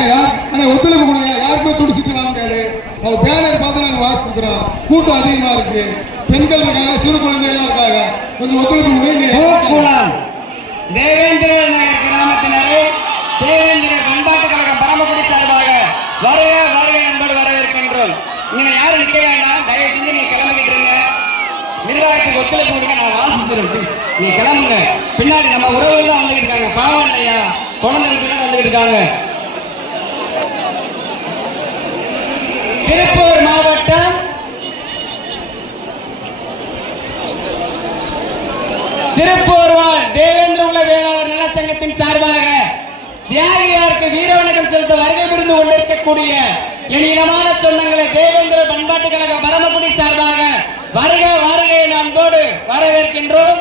ஒத்துழைப்பு கொடுங்க. யாருக்குமே துண்டுச்சீட்டு வாங்க முடியாது. அவங்க பேனர் பார்த்து நாங்க வாசிக்கிறோம். கூட்டம் அதிகமா இருக்கு. பெண்கள் இருக்காங்க, சிறு குழந்தைகள் இருக்காங்க. கொஞ்சம் ஒத்துழைப்பு கொடுங்க. தேவேந்திர நகர் கிராமத்தினரை தேவேந்திர பண்பாட்டு கழகம் பரமக்குடி சார்பாக வருகை என்பது வரவேற்கின்றோம். நீங்க யாரும் நிக்க வேண்டாம், தயவு செஞ்சு நீங்க கிளம்பிட்டு இருங்க. நிர்வாகத்துக்கு ஒத்துழைப்பு கொடுங்க, நான் வாசிச்சிடும். ப்ளீஸ் நீங்க கிளம்புங்க. பின்னாடி நம்ம உறவுகள் தான் வந்துகிட்டு இருக்காங்க. பாவம் இல்லையா, குழந்தைங்க பின்னாடி வந்துகிட்டு இருக்காங்க. திருப்பூர் மாவட்டம் திருப்பூர் வாழ் தேவேந்திர உள்ள வேளாளர் நலச்சங்கத்தின் சார்பாக தியாகியாருக்கு வீரவணக்கம் செலுத்த வருகை புரிந்து கொண்டிருக்கக்கூடிய இனியமான சொந்தங்களை தேவேந்திர பண்பாட்டு கழகம் பரமக்குடி சார்பாக வருகை அன்போடு வரவேற்கின்றோம்.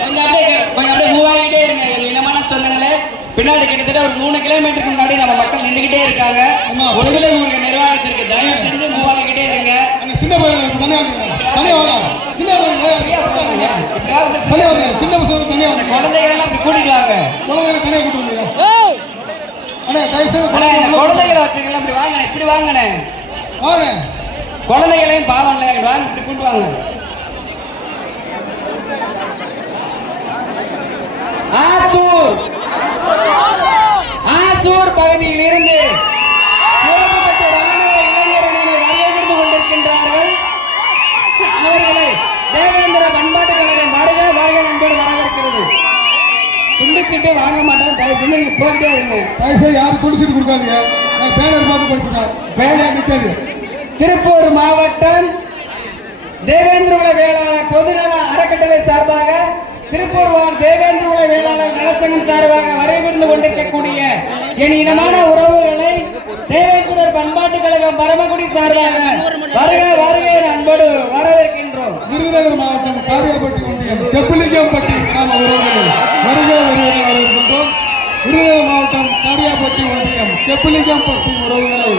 கொஞ்சம் அப்படியே மூவாகிட்டே இருங்க இனமான சொந்தங்களே. பின்னாடி கிட்டத்தட்ட ஒரு 3 கிலோமீட்டருக்கு முன்னாடி நம்ம மக்கள் நின்றுகிட்டே இருக்காங்க. ஒருவேளை உங்களுக்கு நிர்வாகத்திற்கு தயவு செஞ்சு மூவாகிட்டே இருங்க. சின்ன குழந்தைகள் எல்லாம் அப்படி கூட்டிட்டு வாங்க. குழந்தைகளை வச்சுக்கலாம். அப்படி வாங்கினேன், இப்படி வாங்கினேன். குழந்தைகளையும் பாவம் இல்லை, வாங்க இப்படி கூட்டு வாங்க. ஆசூர் பகுதியில் இருந்து வரவேற்று கொண்டிருக்கின்றார்கள். அவர்களை தேவேந்திர பண்பாட்டு கழகம் வருகை என்பது வரவேற்கிறது. துண்டுச்சிட்டு வாங்க மாட்டேன், தயவு செஞ்சு நீங்க போயிட்டே இருங்க. தயவுசெய்து யாரும் துண்டிச்சிட்டு கொடுக்காதீங்க. பேனர் பார்த்து படிச்சுட்டேன். திருப்பூர் மாவட்டம் தேவேந்திர உல வேளாளர் பொதுநல அறக்கட்டளை சார்பாக திருப்பூர் வாழ் தேவேந்திர உல வேளாளர் நலச்சங்கம் சார்பாக வரவேற்று கொண்டிருக்கக்கூடிய என் இனமான உறவுகளை தேவேந்திர பண்பாட்டு கழகம் பரமக்குடி சார்பாக வருகை அன்போடு வரவேற்கின்றோம். விருதுநகர் மாவட்டம் காரியாபட்டி ஒன்றியம் தெப்புலிங்கம்பட்டி கிராம உறவுகளை வரவேற்கின்றோம். விருதுநகர் மாவட்டம் காரியாபட்டி ஒன்றியம் தெப்புலிங்கம்பட்டி உறவுகளை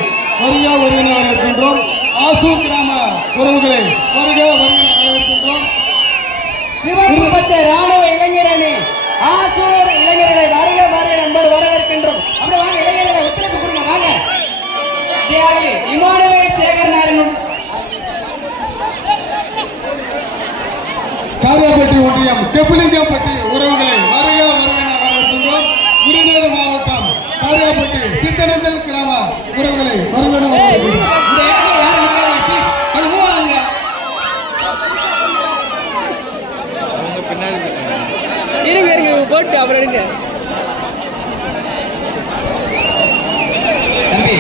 வரவேற்கின்றோம். ஆசூர் கிராம உறவுகளை வரவேற்கின்றோம். சிவகுப்பட்ட ராணுவ இளைஞரணி ஆசூர் இளைஞர்களை வருகை என்பது வரவேற்கின்றோம். அப்படி வாங்க இளைஞர்களை ஒத்துழைப்பு கொடுங்க. வாங்க தியாகி இமானுவேல் சேகர் காரியாபட்டி ஒன்றியம் தெப்புலிங்கம்பட்டி உறவுகளை வரவேற்கின்றோம். விருதுநகர் மாவட்டம் காரியாபட்டி சித்தனந்தல் கிராம உறவுகளை வரவேற்கின்றோம். இருங்க போட்டு அப்புறம் எடுங்க தம்பி.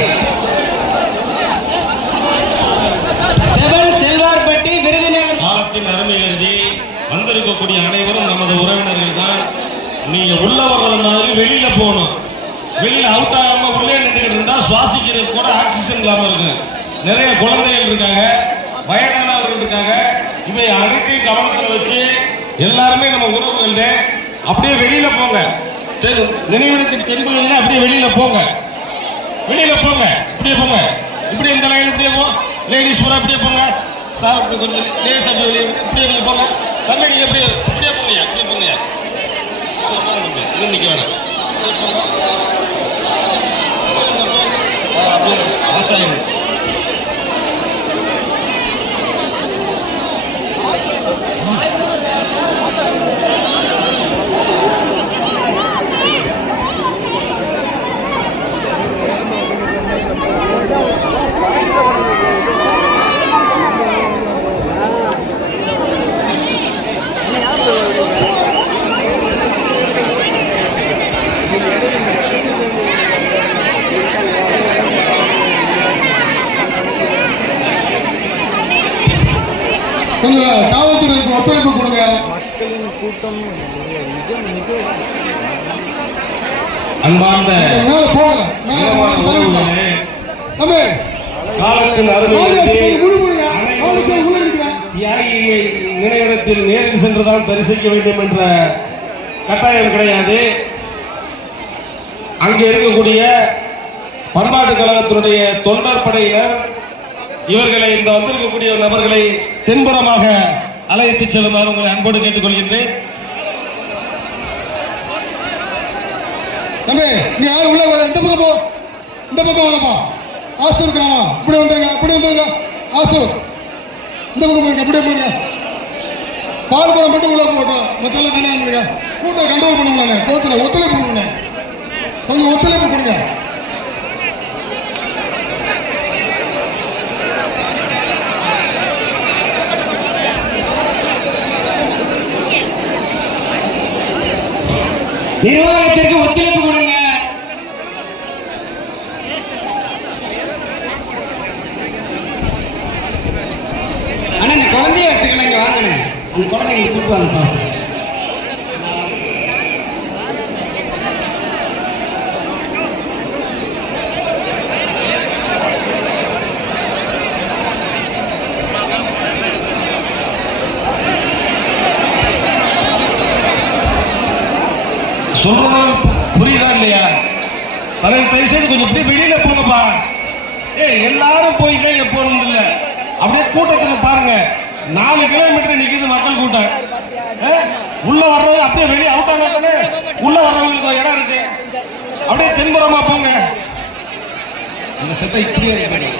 செல்வார்பட்டி விருதுநகர் காலத்தின் அருமை கருதி வந்திருக்கக்கூடிய அனைவரும் நமது உறவினர்கள் தான். நீங்க உள்ள வர்றது மாதிரி வெளியில போகணும். வெளியில அவுட் ஆகாம உள்ளே நின்றுட்டு இருந்தா சுவாசிக்கிறது கூட ஆக்சிஜன் இல்லாம இருக்கு. நிறைய குழந்தைகள் இருக்காங்க, வயதானவர்கள் இருக்காங்க. இவை அனைத்தையும் கவனத்தில் வச்சு எல்லாருமே நம்ம உறவுகள்ல அப்படியே வெளியில போங்க. நினைவிடத்தின் தென்பகுதியில் அப்படியே வெளியில போங்க. இப்படியே போங்க. இப்படி இந்த லைன் இப்படியே போ. லேடிஸ் பூரா இப்படியே போங்க. சார் இப்படி கொஞ்சம் லேஸ் அப்படி வெளியே இப்படியே வெளியே போங்க. தம்பி நீங்க இப்படியே போங்கய்யா. இது நிக்க வேணாம். விவசாயம் கொஞ்சம் காவல்துறைக்கு ஒத்துழைப்பு கொடுங்க. மக்களின் கூட்டம் அன்பார்ந்த மேல போகல, மேல போகல, உறவுகளே, தம்பி காலத்தின் தியாகியை நினைவிடத்தில் நேரில் சென்றுதான் தரிசிக்க வேண்டும் என்ற கட்டாயம் கிடையாது. அங்கே இருக்கக்கூடிய பண்பாட்டு கழகத்தினுடைய தொண்டர் படையினர் இவர்களை இந்த வந்திருக்கக்கூடிய நபர்களை தென்புறமாக அழைத்துச் செல்லுமாறு உங்களை அன்போடு கேட்டுக்கொள்கின்றேன். தம்பி நீ யாரும் உள்ள வர, இந்த பக்கம் போ, இந்த பக்கம் வாங்கப்பா. ஆசூர் கிராமம் இப்படி வந்துருங்க, இப்படி வந்துருங்க. ஆசூர் இந்த பக்கம் போயிருங்க, இப்படியே போயிருங்க. பால் குடம் மட்டும் உள்ள போட்டோம், மொத்தம் தண்ணி வந்துருங்க. கூட்டம் கண்ட்ரோல் பண்ண முடியல, கோச்சில் ஒத்துழைப்பு கொடுங்க, கொஞ்சம் ஒத்துழைப்பு கொடுங்க. நிர்வாகத்திற்கு ஒத்துழைப்பு கொடுங்க. ஆனா இந்த குழந்தைய வச்சுக்கலாம், இங்க வாங்க, அந்த குழந்தைங்க கூட்டு வாங்கப்பா. சொல்றது புரியுதா இல்லையா? தலைவர் தயவு செய்து கொஞ்சம் அப்படியே வெளியில போங்கப்பா. எல்லாரும் போய் தான் இங்க போறது இல்ல, அப்படியே கூட்டத்துல பாருங்க, 4 கிலோமீட்டர் நிக்குது மக்கள் கூட்டம். உள்ள வர்றவங்க அப்படியே வெளியே அவுட் ஆனாலே உள்ள வர்றவங்களுக்கு இடம் இருக்கு. அப்படியே தென்புறமா போங்க. இந்த செட்டை இப்படியே இருக்கு.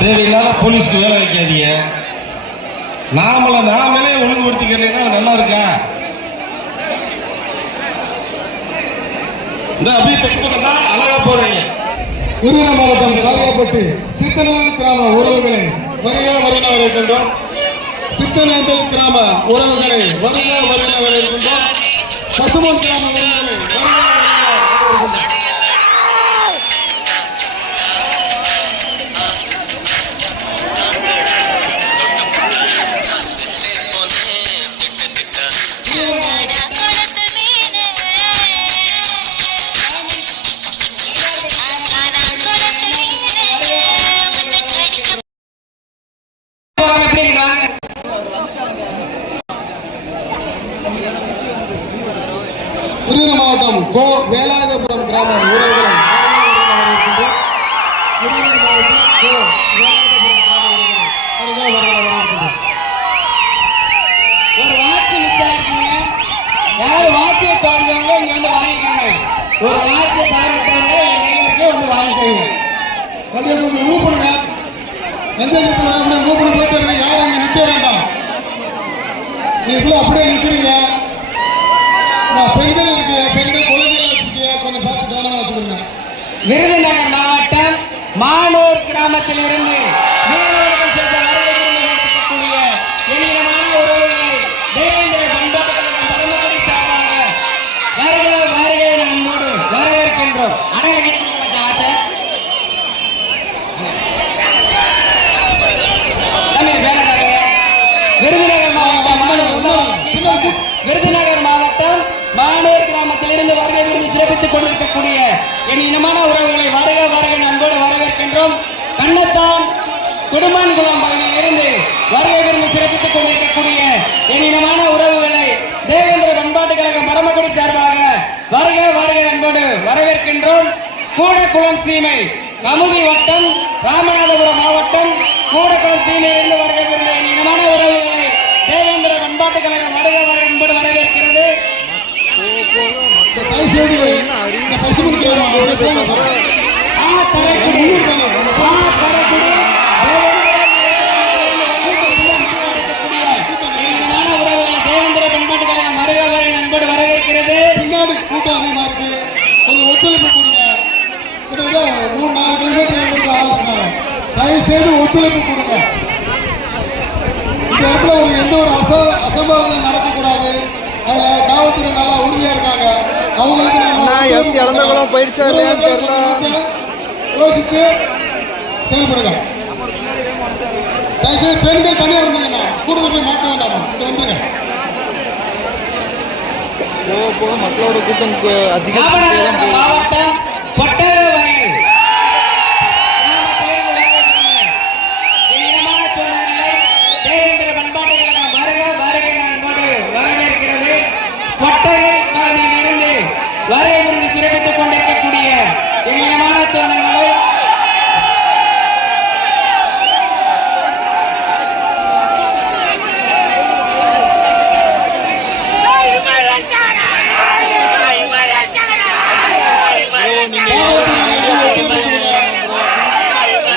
தேவையில்லாத போலீஸ்க்கு வேலை வைக்காதீங்க. நாமளே ஒழுங்குபடுத்திக்கிறீங்கன்னா நல்லா இருக்கா? இந்த அப்படியே தென்புறமா அழகா போறீங்க. விருதுநகர் மாவட்டம் காரியாப்பட்டி சித்தனந்தல் கிராம உறவுகளை வருக இருக்கின்றோம். சித்தனந்தல் கிராம உறவுகளை வருக இருக்கின்றோம். பசுமன் கிராம உறவுகளை வருக. விருதுநகர் மாவட்டம் வேலாயுதபுரம் கிராம உறவுகளை ஒரு வாட்சி மிஸ் ஆயிருக்கீங்க, யாரும் வாட்சியை தவறுதவங்க இங்க வந்து வாங்கிக்கோங்க. ஒரு வாட்சியை தவறிட்டவங்க எங்களுக்கு வந்து வாங்கிக்கோங்க. கொஞ்சம் மூவ் பண்ணுங்க. அஞ்சல் மூவ் பண்ணி போயிட்டு யாரும் அங்கே நிற்க வேண்டாம். நீங்க அப்படியே நிற்கிறீங்க. பெண்கள் இருக்கு, பெண்கள் குழந்தைகள் வச்சிருக்கீங்க, கொஞ்சம் பார்த்து கவனமா வச்சுக்கோங்க. விருதுநகர் மாவட்டம் மானூர் கிராமத்தில் இருந்து மீனவர்கள் சென்ற வரவேற்கக்கூடிய இனியமான உறவுகளை தேவேந்திர பண்பாட்டு கழகம் பரமக்குடி சார்பாக வருகை நம்மோடு வரவேற்கின்றோம். விருதுநகர் மாவட்டம் மானூர் கிராமத்தில் இருந்து வருகை விருந்து சிறப்பித்துக் கொண்டிருக்கக்கூடிய என் இனமான உறவுகளை வருக அன்போடு வரவேற்கின்றோம். கண்ணத்தான் குடும்பன்குளம் பகுதியில் இருந்து வருகை விருந்து சிறப்பித்துக் கொண்டிருக்கக்கூடிய என் இனமான உறவுகளை தேவேந்திர பண்பாட்டு கழகம் பரமக்குடி சார்பாக வருக அன்போடு வரவேற்கின்றோம். கூடக்குளம் சீமை கமுதி வட்டம் ராமநாதபுரம் மாவட்டம் கூடக்குளம் சீமையிலிருந்து வருகை விருந்து என் இனமான உறவுகளை தேவேந்திர பண்பாட்டு கழகம் வருக என்பது வரவேற்கிறது. தேவேந்திர பண்பாட்டு கழகம் வருக என்பது வரவேற்கிறது. பின்னாடி கூட்டம் அதிகமா இருக்கு, கொஞ்சம் ஒத்துழைப்பு கொடுங்க. கிட்டத்தட்ட 3-4 கிலோமீட்டர் ஆகுங்க. தயவு செய்து ஒத்துழைப்பு கொடுங்க. இந்த இடத்துல எந்த ஒரு அசம்பாவிதம் நடக்கக்கூடாது. அதுல காவல்துறை நல்லா உறுதியா இருக்காங்க. அவங்களுக்கு எஸ் இழந்தகுளம் போயிடுச்சா இல்லையான்னு தெரியல. யோசிச்சு செயல்படுங்க. தயவுசெய்து பெண்கள் தனியாக இருந்தீங்கன்னா கூடுதல் போய் மாற்ற வேண்டாமா, இங்க வந்துருங்க. போக போக மக்களோட கூட்டம் அதிகம் ராமநாதபுரம் மாவட்டம் கொட்டகவயல் இனமான சோழர்களை தேவேந்திர பண்பாட்டு கழகம் வருக வருகை அன்போடு வரவேற்கிறது. கொட்டகை பகுதியிலிருந்து வருகை புரிந்து சிறப்பித்துக் கொண்டிருக்கக்கூடிய இனமான சோழர்களை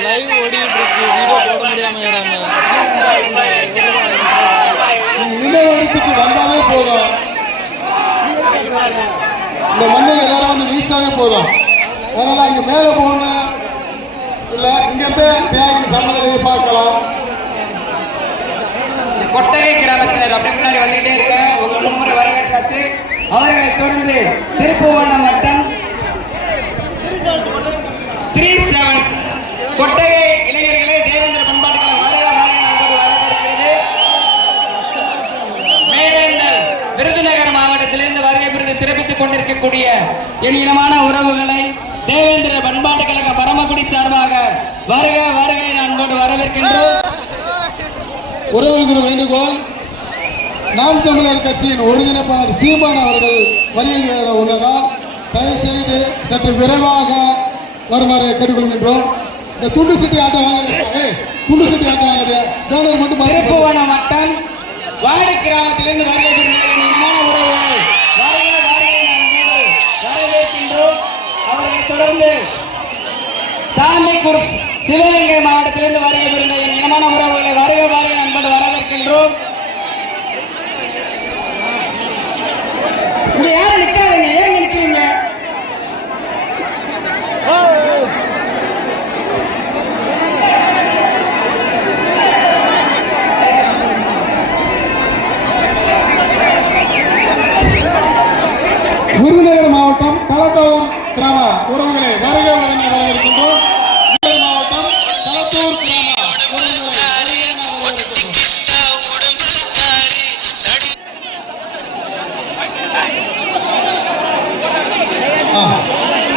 லைவ் ஓடிட்டு இருக்கு, வீடியோ போட முடியாம நிலவரத்துக்கு வந்தாலே போதும், இந்த மண்ணில் எல்லாரும் வந்து வீசாவே போதும். அதனால இங்க மேல போகணும் இல்ல இங்க இருந்து தியாகின் சமநிலையை பார்க்கலாம். கொட்டகை கிராமத்தினர் அப்படி முன்னாடி வந்துகிட்டே இருக்க உங்க மும்முறை வரவேற்காச்சு. அவர்களை தொடர்ந்து திருப்புவனம் வட்டம் 37 கொட்டகை இளைஞர்களே தேவேந்திர பண்பாட்டுகளை வரவேற்கிறது. மேலண்டல் விருதுநகர் மாவட்டத்திலிருந்து வருகை புரிந்து சிறப்பித்துக் கொண்டிருக்கக்கூடிய என் இனமான உறவுகளை தேவேந்திர பண்பாட்டு கழக பரமக்குடி சார்பாக வருக வருகை அன்போடு வரவேற்கின்றோம். உறவுகள் வேண்டுகோள், நாம் தமிழர் கட்சியின் ஒருங்கிணைப்பாளர் சீமான் அவர்கள் வருகை உள்ளதால் தயவு செய்து சற்று விரைவாக வருமாறு கேட்டுக்கொள்கின்றோம். இந்த துண்டு சட்டி ஆட்டம் வாங்குது, துண்டு சட்டி ஆட்டம் வாங்குது, கவர்னர் மட்டும் திருப்புவனம் வட்டம் வாடி கிராமத்திலிருந்து வருகை புரிந்த இனமான உறவுகளை வருக வருகை அன்போடு வரவேற்கின்றோம். அவர்களை தொடர்ந்து சாமி குரூப் சிவகங்கை மாவட்டத்திலிருந்து வருகை புரிந்த என் இனமான உறவுகளை வருக வருகை அன்போடு வரவேற்கின்றோம். இங்க யாரும் நிக்காதீங்க, ஏன் நிற்கிறீங்க? விருதுநகர் மாவட்டம் களத்தூர் கிராம உறவுகளை வருக வருகை வரவேற்கின்றோம். விருதுநகர் மாவட்டம் களத்தூர் கிராம உறவுகளை வருக வரவேற்கின்றோம்.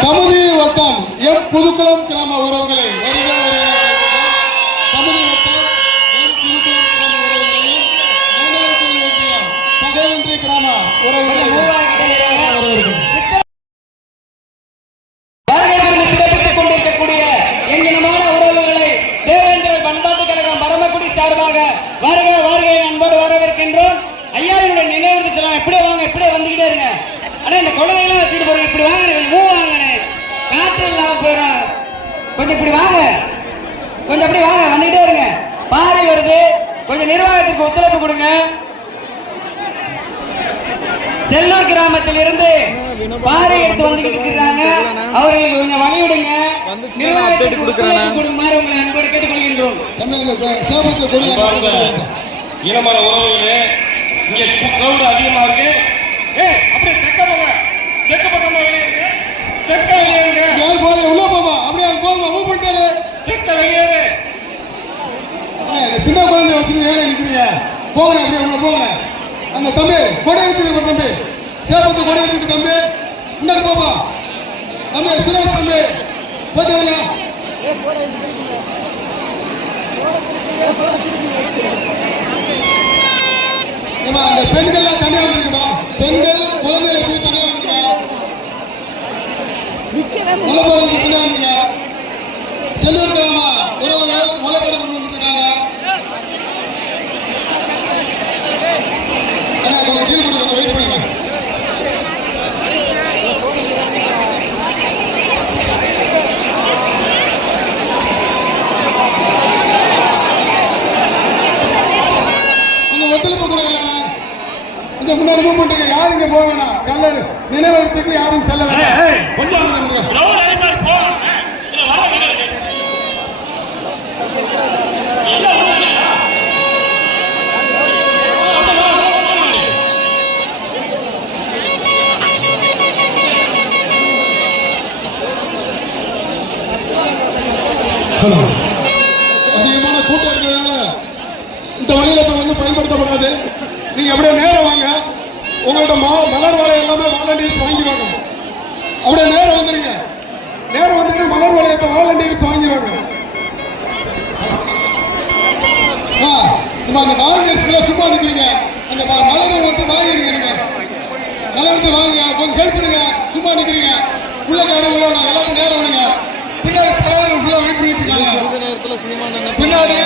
தமுதி வட்டம் எம் புதுக்குளம் கிராம உறவுகளை வருக வருகை வரவேற்கின்றோம். தமுதி வட்டம் எம் புதுக்குளம் கிராம உறவுகளையும் மயிலாடுதுறை ஒன்றியம் பகைவன்றி கிராம உறவுகளை வரவேற்கின்றோம். வருகை புரிந்து சிறப்பித்துக் கொண்டிருக்கக்கூடிய என் இனமான உறவுகளை தேவேந்திர பண்பாட்டு கழகம் பரமக்குடி சார்பாக வருக வருகை அன்போடு வரவேற்கின்றோம். ஐயாவினுடைய நினைவு செல்லாம் இப்படியே வாங்க, இப்படியே வந்துகிட்டே இருங்க. ஆனா இந்த குழந்தைகளும் வச்சுட்டு போறேன், இப்படி வாங்க, மூ வாங்கினேன், காற்று இல்லாம போயிடும். கொஞ்சம் இப்படி வாங்க, கொஞ்சம் அப்படி வாங்க, வந்துகிட்டே இருங்க. பாரி வருது, கொஞ்சம் நிர்வாகத்திற்கு ஒத்துழைப்பு கொடுங்க. செல்லூர் கிராமத்தில் இருந்து பாறை எடுத்து வந்துகிட்டு இருக்காங்க, அவர்களுக்கு கொஞ்சம் வழி விடுங்க. நிர்வாகத்திற்கு ஒத்துழைப்பு கொடுக்குமாறு உங்களை அன்போடு கேட்டுக்கொள்கின்றோம். இனமான உறவுகளே, இங்க கிரௌட் அதிகமா இருக்கு. அப்படியே தெக்க போங்க, தெக்க பக்கமா வெளியே இருக்கு, தெக்க வெளியே இருக்கு. யார் போல உள்ள போமா, அப்படியே போமா, மூவ் பண்ணிட்டாரு. தெக்க வெளியேறு. சின்ன குழந்தை வச்சுட்டு ஏழை நிற்கிறீங்க, போங்க அப்படியே உள்ள போங்க. அந்த தம்பி கொடை வச்சுருக்க தம்பி, சேப்பத்து கொடை வச்சுருக்கு தம்பி, இன்னும் போமா தம்பி, சுரேஷ் தம்பி போட்டு வரல. அந்த பெண்கள்லாம் தனியாக வந்துருக்குமா, பெண்கள் குழந்தைகளை வச்சு தனியாக வந்துருக்கா, நிலப்பகுதி தனியாக வந்துருக்கா. செல்லூர் கிராம உறவுகள் முளைப்பெற கொண்டு வந்துருக்காங்க. கொஞ்சம் கீழ் கொஞ்சம் வெயிட் பண்ணுங்க. கொஞ்சம் ஒத்துழைப்பு கொடுங்க, கொஞ்சம் முன்னாடி மூவ் பண்றீங்க. யாரும் இங்க போக வேணாம், நல்ல நினைவகத்துக்கு யாரும் செல்ல வேண்டாம். கொஞ்சம் Hello. வந்து பயன்படுத்தப்படாது. நீங்க அப்படியே நேரம் வாங்க. உங்களோட மலர் வலை எல்லாமே வாலண்டியர்ஸ் வாங்கிடுவாங்க. அப்படியே நேரம் வந்துருங்க. நேரம் வந்துட்டு மலர் வளையத்தை வாலண்டியர்ஸ் வாங்கிடுவாங்க. அந்த வாலண்டியர்ஸ் சும்மா நிற்கிறீங்க. அந்த மலரை வந்து வாங்கிடுங்க. நீங்க மலர்ந்து வாங்க, கொஞ்சம் ஹெல்ப் பண்ணுங்க. சும்மா நிற்கிறீங்க. உள்ள நேரம் எல்லாரும் நேரம் விடுங்க. பின்னாடி தலைவர்கள் ஃபுல்லா வெயிட் பண்ணிட்டு இருக்காங்க. பின்னாடி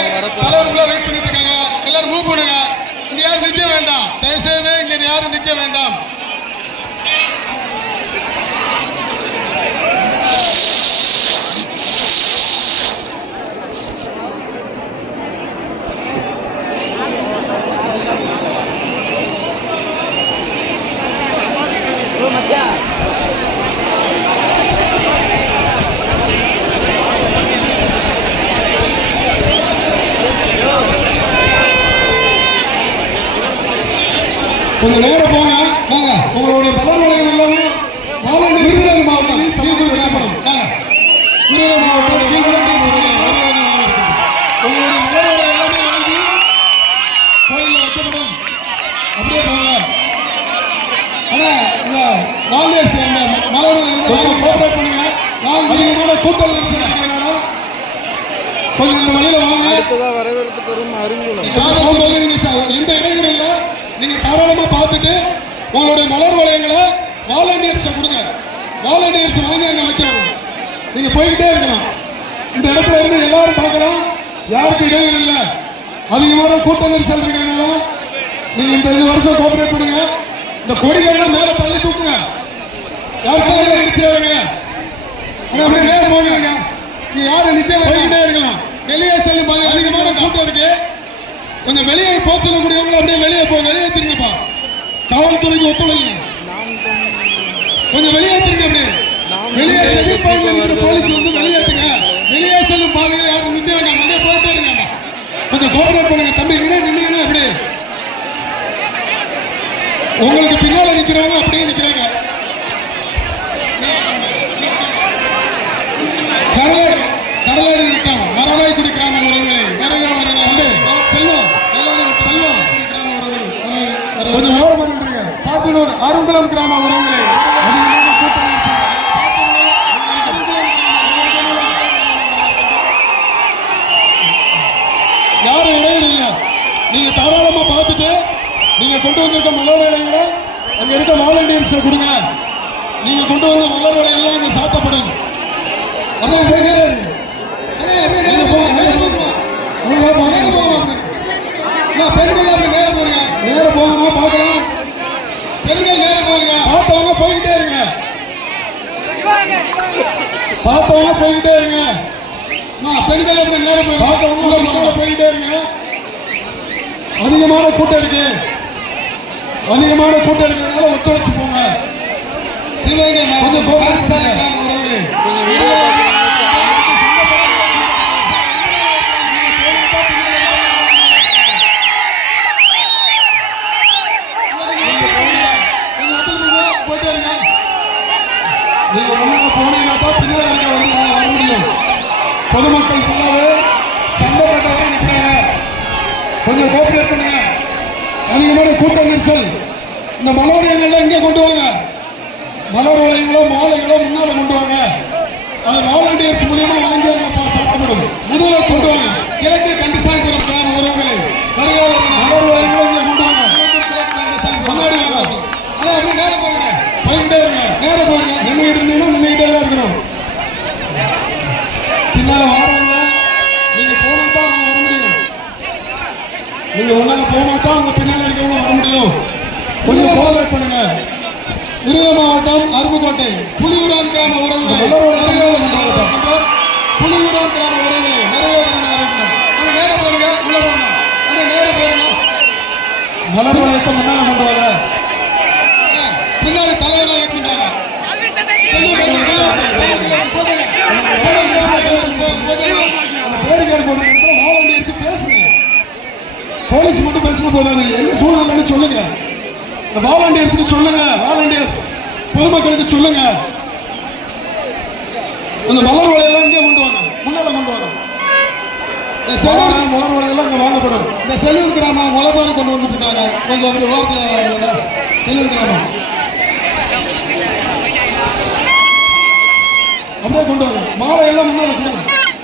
தலைவர் ஃபுல்லா வெயிட் பண்ணிட்டு இருக்காங்க. எல்லாரும் மூவ் பண்ணுங்க. இங்க யாரும் நிக்க வேண்டாம். தயவுசெய்து இங்க யாரும் நிக்க வேண்டாம். கொஞ்சம் நேரம் போங்க. வாங்க, உங்களுடைய மலர் வளையம் எல்லாமே விருதுநகர் மாவட்டம் சமூகப்படும். விருதுநகர் மாவட்டம் உங்களுடைய மலர் வளையம் எல்லாமே வாங்கி கோயிலில் வைக்கப்படும். அப்படியே போங்க. ஆனா இந்த வாங்கேசி அந்த மலர் வளையம் கோஆபரேட் பண்ணுங்க. அதிகமான கூட்டல் நெரிசல் இருக்கிறதுனால கொஞ்சம் இந்த வழியில வாங்க. அடுத்ததா வரவேற்பு தரும் அறிமுகம். போகும்போது நீங்க எந்த இடையூறும் இல்லை. நீங்க தாராளமா பார்த்துட்டு உங்களுடைய மலர் வளையங்களை வாலண்டியர்ஸ் கொடுங்க. வாலண்டியர்ஸ் வாங்கி அங்க வைக்கணும். நீங்க போய்கிட்டே இருக்கலாம். இந்த இடத்துல இருந்து எல்லாரும் பார்க்கலாம். யாருக்கு இடையூறு இல்லை. அதிகமான கூட்ட நெரிசல் இருக்கிறதுனால நீங்க இந்த வருஷம் கோஆபரேட் பண்ணுங்க. இந்த கொடிகள் மேல தள்ளி தூக்குங்க. யாருக்காக அடிச்சிடாருங்க. அப்படியே நேரம் போங்க. நீ யாரும் நிக்க போய்கிட்டே இருக்கலாம். வெளியே செல்லும் அதிகமான கூட்டம் இருக்கு. கொஞ்சம் வெளியே போக சொல்லக்கூடியவங்க அப்படியே வெளியே வெளியே திரும்பிப்பா. காவல்துறைக்கு ஒத்துழைங்க. கொஞ்சம் வெளியே திருங்க. அப்படியே வெளியே செல்லும் பாதையில் போலீஸ் வந்து வெளியேற்றுங்க. வெளியே செல்லும் பாதையில் யாரும் நிற்க வேண்டாம். அப்படியே போயிட்டே இருங்க. கொஞ்சம் கோஆபரேட் பண்ணுங்க. தம்பி இங்கே நின்னீங்கன்னா அப்படியே உங்களுக்கு பின்னால நிற்கிறவங்க அப்படியே நிற்கிறாங்க. கடலூர் இருக்காங்க. மரவாய்க்குடி கிராம உறவுகளை செல்வம் கொஞ்சம் ஓரம் பண்ணுங்க. பாப்பனூர் அருங்குளம் கிராம உறவுகளை யாரும் இடையில இல்லை. நீங்க தாராளமா பார்த்துட்டு நீங்க கொண்டு வந்திருக்க மலர் வளையங்களை அங்க இருக்க வாலண்டியர்ஸ் கொடுங்க. நீங்க கொண்டு வந்த மலர் வளையெல்லாம் இங்க சாத்தப்படும். அதான் நேரம் போகணுமா பார்க்கலாம். பெண்கள் நேரம் போங்க. பார்த்தவங்க போய்கிட்டே இருங்க. பார்த்தவங்க போய்கிட்டே இருங்க. பெண்கள் நேரம் பார்த்தவங்க போய்கிட்டே இருங்க. அதிகமான கூட்டம் இருக்கு. அதிகமான கூட்டம் இருக்கிறதுனால ஒத்துழைச்சு போங்க. கொஞ்சம் பொதுமக்கள் ஃபுல்லாவே சந்தப்பட்டவரை நிற்கிறாங்க. கொஞ்சம் கோஆபரேட் பண்ணுங்க. அதிகமான கூட்ட நெரிசல். இந்த மலர் வளையங்கள் இங்கே கொண்டு வாங்க. மலர் வளையங்களோ மாலைகளோ முன்னால கொண்டு வாங்க. அது வாலண்டியர்ஸ் மூலியமா வாங்கி சாத்தப்படும். முதல்ல கொண்டு வாங்க. கிழக்கு கண்டிசாங்குளம் கிராம உறவுகளை மலர் வளையங்களோ இங்கே கொண்டு வாங்க. முன்னாடி வாங்க. அதான் அப்படியே நேரம் போங்க. போய்கிட்டே இருங்க. நேரம் போங்க. நின்றுகிட்டு இருந்தீங்கன்னா நின்றுகிட்டே தான் இருக்கணும். பின்னால வாரவங்க நீங்க போனா தான் அவங்க வர முடியும். நீங்க ஒன்னால போனா தான் உங்க பின்னால இருக்கவங்க வர முடியும். கொஞ்சம் கோஆபரேட் பண்ணுங்க. விருதுநகர் மாவட்டம் அருப்புக்கோட்டை புலியூரான் கிராம உறவுகளை புலியூரான் கிராம உறவுகளை நேரம் போங்க. உள்ள போங்க. நேரம் போங்க. மலர் வளையத்தை முன்னால கொண்டு வாங்க. பின்னாடி தலைவர்கள் வெயிட் பண்றாங்க. போலீஸ் மட்டும் பேசின போறாரு. என்ன சூழ்நிலைன்னு சொல்லுங்க. இந்த வாலண்டியர்ஸுக்கு சொல்லுங்க. வாலண்டியர்ஸ் பொதுமக்களுக்கு சொல்லுங்க. அந்த மலர் வளையெல்லாம் இங்கே கொண்டு வாங்க. முன்னால கொண்டு வாங்க. மலர் வளையெல்லாம் இங்க வாங்க. நடத்தப்படும். இந்த செல்லூர் கிராமம் முளைப்பாரி கொண்டு வந்துட்டு இருக்காங்க. கொஞ்சம் வந்து ஓரத்தில் செல்லூர் கிராமம் அப்படியே கொண்டு வாங்க. மாலை எல்லாம் முன்னாடி கொடுங்க.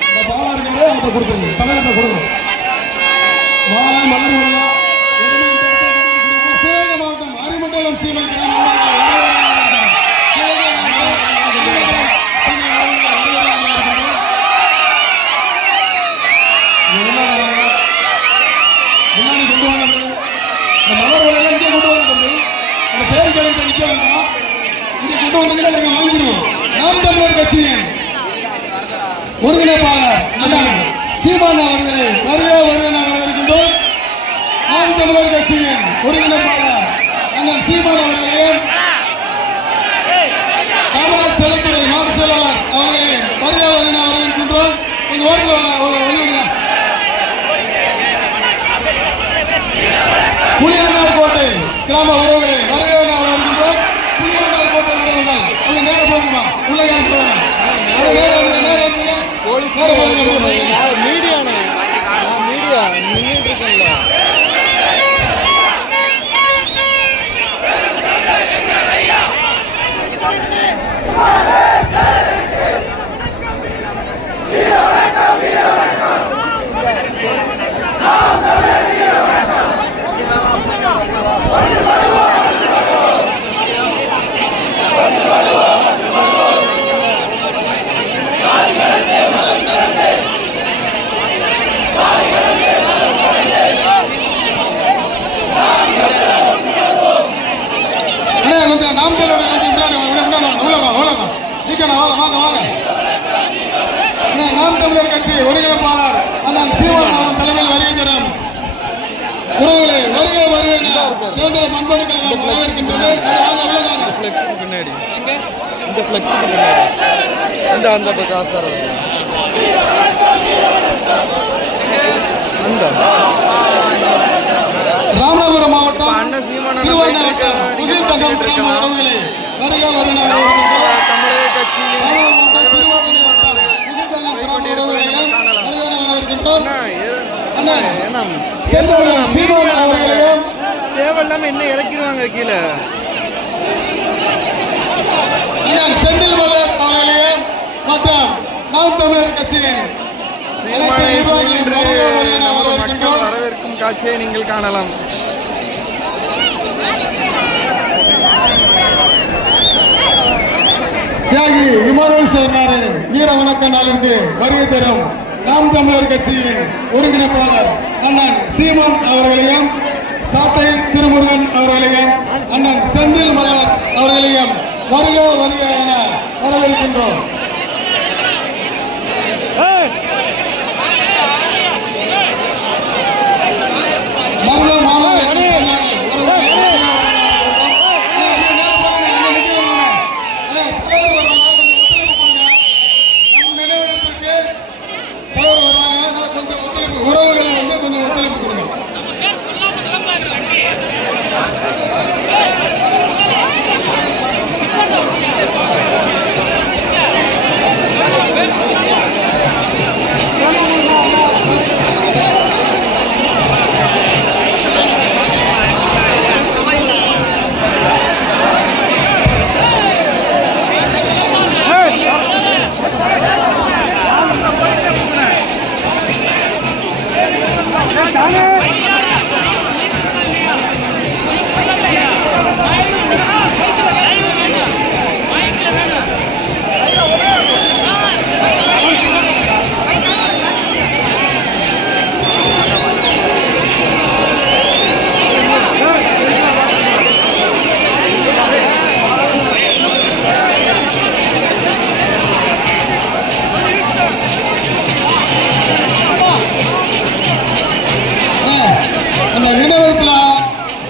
இந்த பாலா இருக்கிறதே அவர்கிட்ட கொடுத்துருங்க. தலைவர்கிட்ட கொடுங்க. மாலை மலர் விழா சிவகங்கை மாவட்டம் அரிமண்டலம் சீமை கிராமம் முன்னாடி கொண்டு வாங்க. இந்த மலர் விலையெல்லாம் இங்கே கொண்டு வாங்க தம்பி. அந்த பேர் கழித்து நிற்க வேண்டாம். இங்கே கொண்டு வந்தீங்கன்னா நாங்கள் வாங்கிடுவோம். நாம் தமிழர் கட்சியின் ஒருங்கிணைப்பாளர் சீமான் அவர்களை வருக வருக வரவேற்கின்றோம். நாம் தமிழர் கட்சியின் ஒருங்கிணைப்பாளர் அண்ணன் சீமான் அவர்களையும் காமராஜ் செல்லத்துறை மாவட்ட செயலாளர் அவர்களையும் வருக வருக வரவேற்கின்றோம். கொஞ்சம் ஓரத்தில் புளியங்கால் கோட்டை கிராம உறவுகளை வருக வருகின்றோம். புளியங்கால் கோட்டை உறவுகள் அவங்க நேரம் போகணுமா? உள்ள போகணும். போலீஸ் மீடியா நின்றுட்டு இருக்கேன்ல. நாம் தமிழர் கட்சி ஒருங்கிணைப்பாளர் அண்ணன் சீமான் அவன் தலைமையில் வருகை தரும் உறவுகளை வருக வருகை தேர்தல் மண்படுகளை வரவேற்கின்றது. பின்னாடி இந்த பிளக்ஸுக்கு பின்னாடி அந்த காசாரம் அந்த ராமநாதபுரம் மாவட்டம் அண்ணன் சீமான் திருவண்ணாமட்டம் உயிர்த்தகம் கிராம உறவுகளை வருக வருக வரவேற்கின்றோம். தமிழக கட்சி தேவையில்லாம என்ன இறக்கிடுவாங்க கீழே. செந்தில் மலர் அவர்களையும் மற்றும் நாம் தமிழர் கட்சியின் வரவேற்கும் காட்சியை நீங்கள் காணலாம். தியாகி இமானுவேல் சேர்னாரின் வீர வணக்க நாளிற்கு வருகை தரும் நாம் தமிழர் கட்சியின் ஒருங்கிணைப்பாளர் அண்ணன் சீமான் அவர்களையும் சாத்தை திருமுருகன் அவர்களையும் அண்ணன் செந்தில் மலர் அவர்களையும் வருக வருக என வரவேற்கின்றோம். உறவுகளை வந்து கொஞ்சம் ஒத்துழைப்பு கொடுங்க.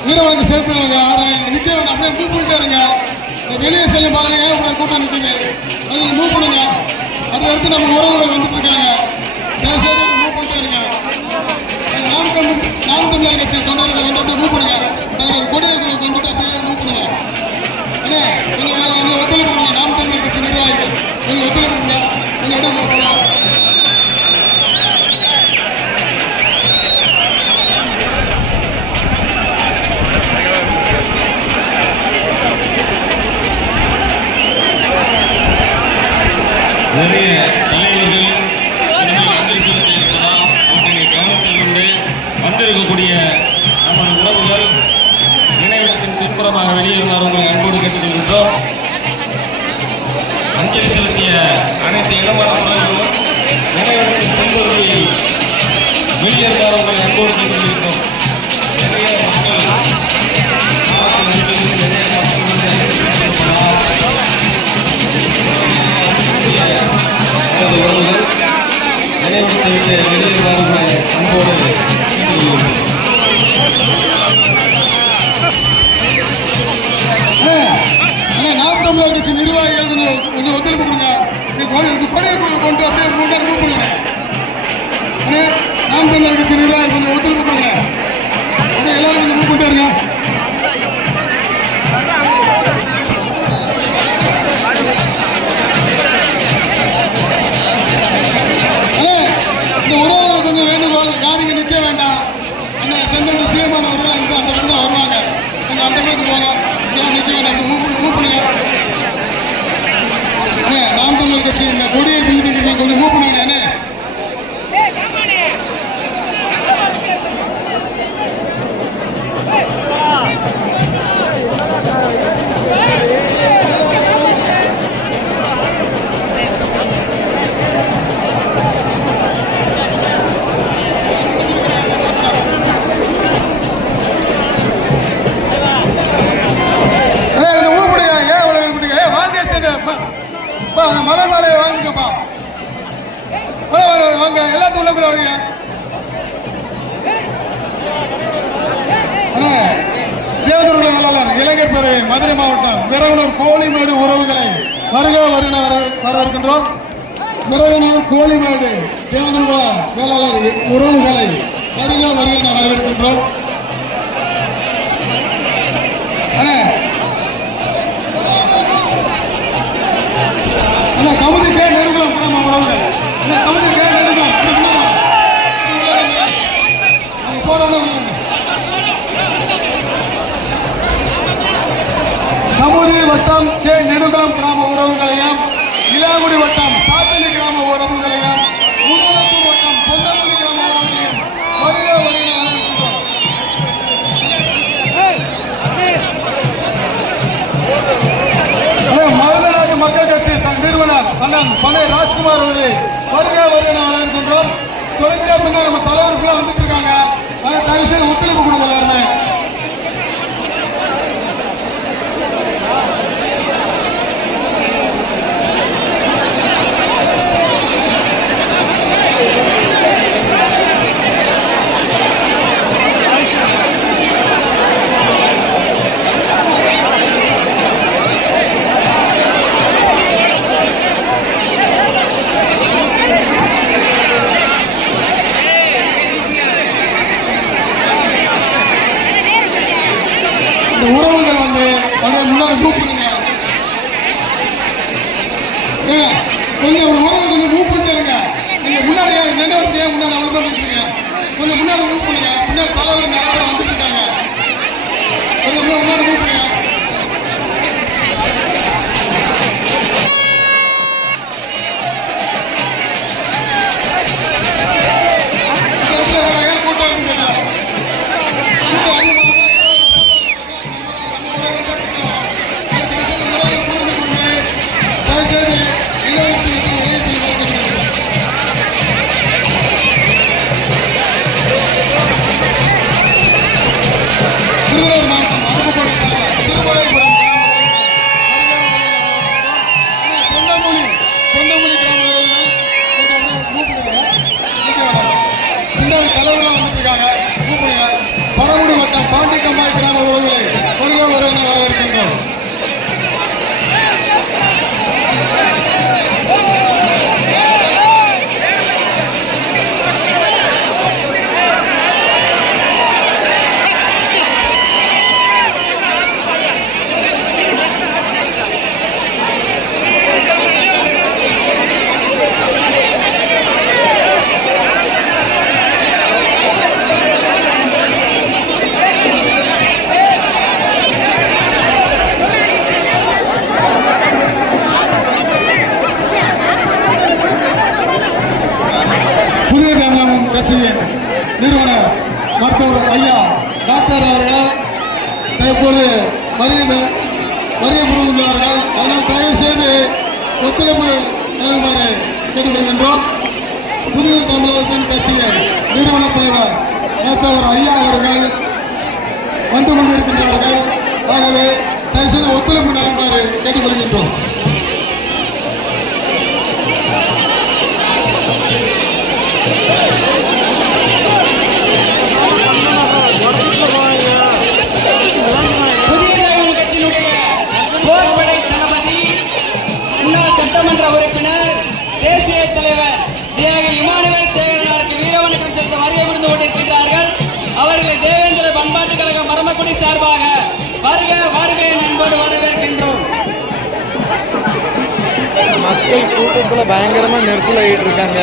வீரவனுக்கு சேர்த்து யாரு நிக்க வேண்டாம், அப்படியே மூவ் பண்ணிட்டே இருங்க. வெளியே செல்ல பாருங்க, உங்களை கூட்டம் நிற்குங்க, அது மூவ் பண்ணுங்க. அதை அடுத்து நம்ம உறவுகள் வந்துட்டு இருக்காங்க, தயவுசெய்து மூவ் பண்ணிட்டே இருங்க. நாம் தமிழர் கட்சி தொண்டர்கள் வந்து அப்படியே மூவ் பண்ணுங்க. தலைவர் கொடியை வந்துட்டு அப்படியே மூவ் பண்ணுங்க. ஏன்னா கொஞ்சம் ஒத்துழைப்பு கொடுங்க. நாம் தமிழர் கட்சி நிர்வாகிகள் கொஞ்சம் ஒத்துழைப்பு கொடுங்க. கொஞ்சம் அப்படியே மூவ் பண்ணுங்க. நிறைய தலைவர்கள் இனிமேல் அஞ்சலி செலுத்த இருக்கலாம். அவற்றினை கவனத்தில் கொண்டு வந்திருக்கக்கூடிய நமது உறவுகள் நினைவிடத்தின் பின்புறமாக வெளியேறுமாறு உங்களை அன்போடு கேட்டுக்கொள்கின்றோம். அஞ்சலி செலுத்திய அனைத்து இளவர உறவுகளும் நினைவிடத்தின் பின்பகுதியில் வெளியேறுமாறு உங்களை அன்போடு கேட்டுக்கொள்கின்றோம். நிறைய மக்கள் மாவட்ட நிறைய மக்கள் வந்து அஞ்சலி செலுத்தப்படலாம். நமது உறவுகள் நினைவிடத்தை விட்டு வெளியேறுமாறு உங்களை அன்போடு கேட்டுக்கொள்கின்றோம். நாம் தமிழர் கட்சி நிர்வாகிகள் கொஞ்சம் ஒத்துழைப்பு கொடுங்க. கொடையை கொண்டு அப்படியே மூவ் பண்ணுங்க. நாம் தமிழர் கட்சி நிர்வாகிகள் கொஞ்சம் ஒத்துழைப்பு கொடுங்க. எல்லாரும் கொஞ்சம் மூவ் பண்ணிட்டு இருங்க. இந்த உறவுகள் கொஞ்சம் வேண்டுகோள், யாருங்க நிற்க வேண்டாம். அந்த செந்தமிழ் சீமானவர்கள் அந்த பக்கம் தான் வருவாங்க. கொஞ்சம் அந்த பக்கம் போங்க. நிற்க வேண்டாம். மூவ் பண்ணுங்க. நாம் தமிழர் கட்சி இந்த கொடியை தூக்கிட்டு கொஞ்சம் மூவ் பண்ணுங்க. மலை மாலையை வாங்கிக்கப்பா. வாங்க எல்லாத்துக்கும் உள்ளக்குள்ள வாங்க. தேவதுர்க வேளாளர் இளைஞர் பேரவை மதுரை மாவட்டம் விரகனூர் கோழிமேடு உறவுகளை வருக வருகிற வரவேற்கின்றோம். விரகனூர் கோழிமேடு தேவதுர்க வேளாளர் உறவுகளை வருக வருகிற வரவேற்கின்றோம். கவுதிக்கே நெடுக்கலாம் உறவுகள். கவுதிக்கே நெடுக்கலாம் கமுதி வட்டம் கே நெடுகுளம் கிராம உறவுகளையும், இலாகுடி வட்டம் சாத்தனி கிராம உறவுகளையும், முதலத்தூர் வட்டம் பொந்தமதி கிராம உறவுகளையும் வருக வருகிற வரவேற்கின்றோம். மருதநாட்டு மக்கள் கட்சி நிறுவனர் அண்ணன் பனை ராஜ்குமார் அவர்களை வருக வருகிற வரவேற்கின்றோம். தொடர்ச்சியா பின்னர் நம்ம தலைவர்கள் வந்துட்டு இருக்காங்க. தயவு செய்து ஒத்துழைப்பு கொடுங்க எல்லாருமே. உறவுகள் வந்து அப்படியே முன்னாடி மூவ் பண்ணுங்க. கொஞ்சம் உறவு கொஞ்சம் மூவ் பண்ணிட்டு இருங்க. நீங்க முன்னாடி நினைவுக்கு முன்னாடி அவ்வளவு தான் பேசுறீங்க. கொஞ்சம் முன்னாடி மூவ் பண்ணுங்க. முன்னாடி தலைவர் நிறைய பேர் வந்துட்டு இருக்காங்க. கொஞ்சம் முன்னாடி மூவ் பண்ணுங்க. திருவள்ளூர் மாவட்டம் அருப்புக்கோட்டை மருத்துவர் ஐயா டாக்டர் அவர்கள் தற்போது வருகை புரிந்துள்ளார்கள். அதனால் தயவு செய்து ஒத்துழைப்பு நல்குமாறு கேட்டுக்கொள்கின்றோம். புதிய தமிழகத்தின் கட்சியின் நிறுவன தலைவர் மருத்துவர் ஐயா அவர்கள் வந்து கொண்டிருக்கின்றார்கள். ஆகவே தயவு செய்து ஒத்துழைப்பு நல்குமாறு கேட்டுக்கொள்கின்றோம். சட்டமன்ற உறுப்பினர் தேசிய தலைவர் தியாகி இமானுவேல் சேகரனாருக்கு வீரவணக்கம் செலுத்த வருகை புரிந்து கொண்டிருக்கிறார்கள். அவர்களை தேவேந்திர பண்பாட்டு கழக மரமக்குடி சார்பாக வருக வருக அன்போடு வரவேற்கின்றோம். மக்கள் கூட்டத்துல பயங்கரமா நெரிசல் ஆகிட்டு இருக்காங்க.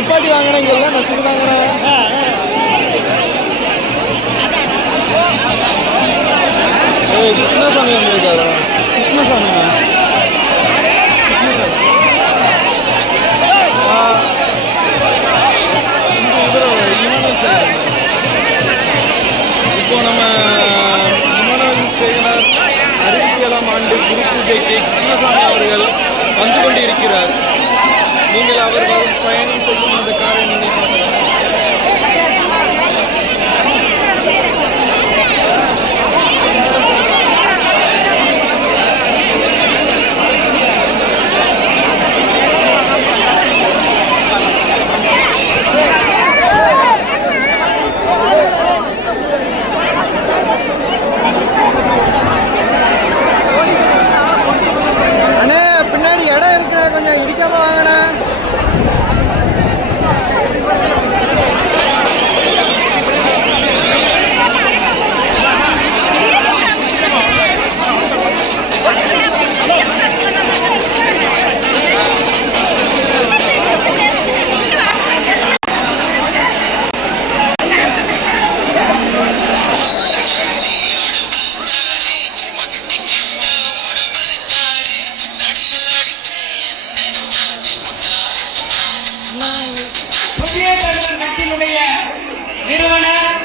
நிப்பாட்டி வாங்கினா இங்க எல்லாம் நசுக்குதாங்கண்ணா. கிருஷ்ணசாமி வந்திருக்காரு. கிருஷ்ணசாமி இப்போ நம்ம இமானுவேல் சேகரனார் 67ஆம் ஆண்டு குரு பூஜைக்கு கிருஷ்ணசாமி அவர்கள் வந்து கொண்டிருக்கிறார். நீங்கள் அவர் வரும் பயணம் செய்யும் அந்த காரை நீங்கள் பார்க்கலாம். அண்ணே பின்னாடி இடம் இருக்கிற கொஞ்சம் இடிக்காம வாங்கண்ணே. நிறுவனர்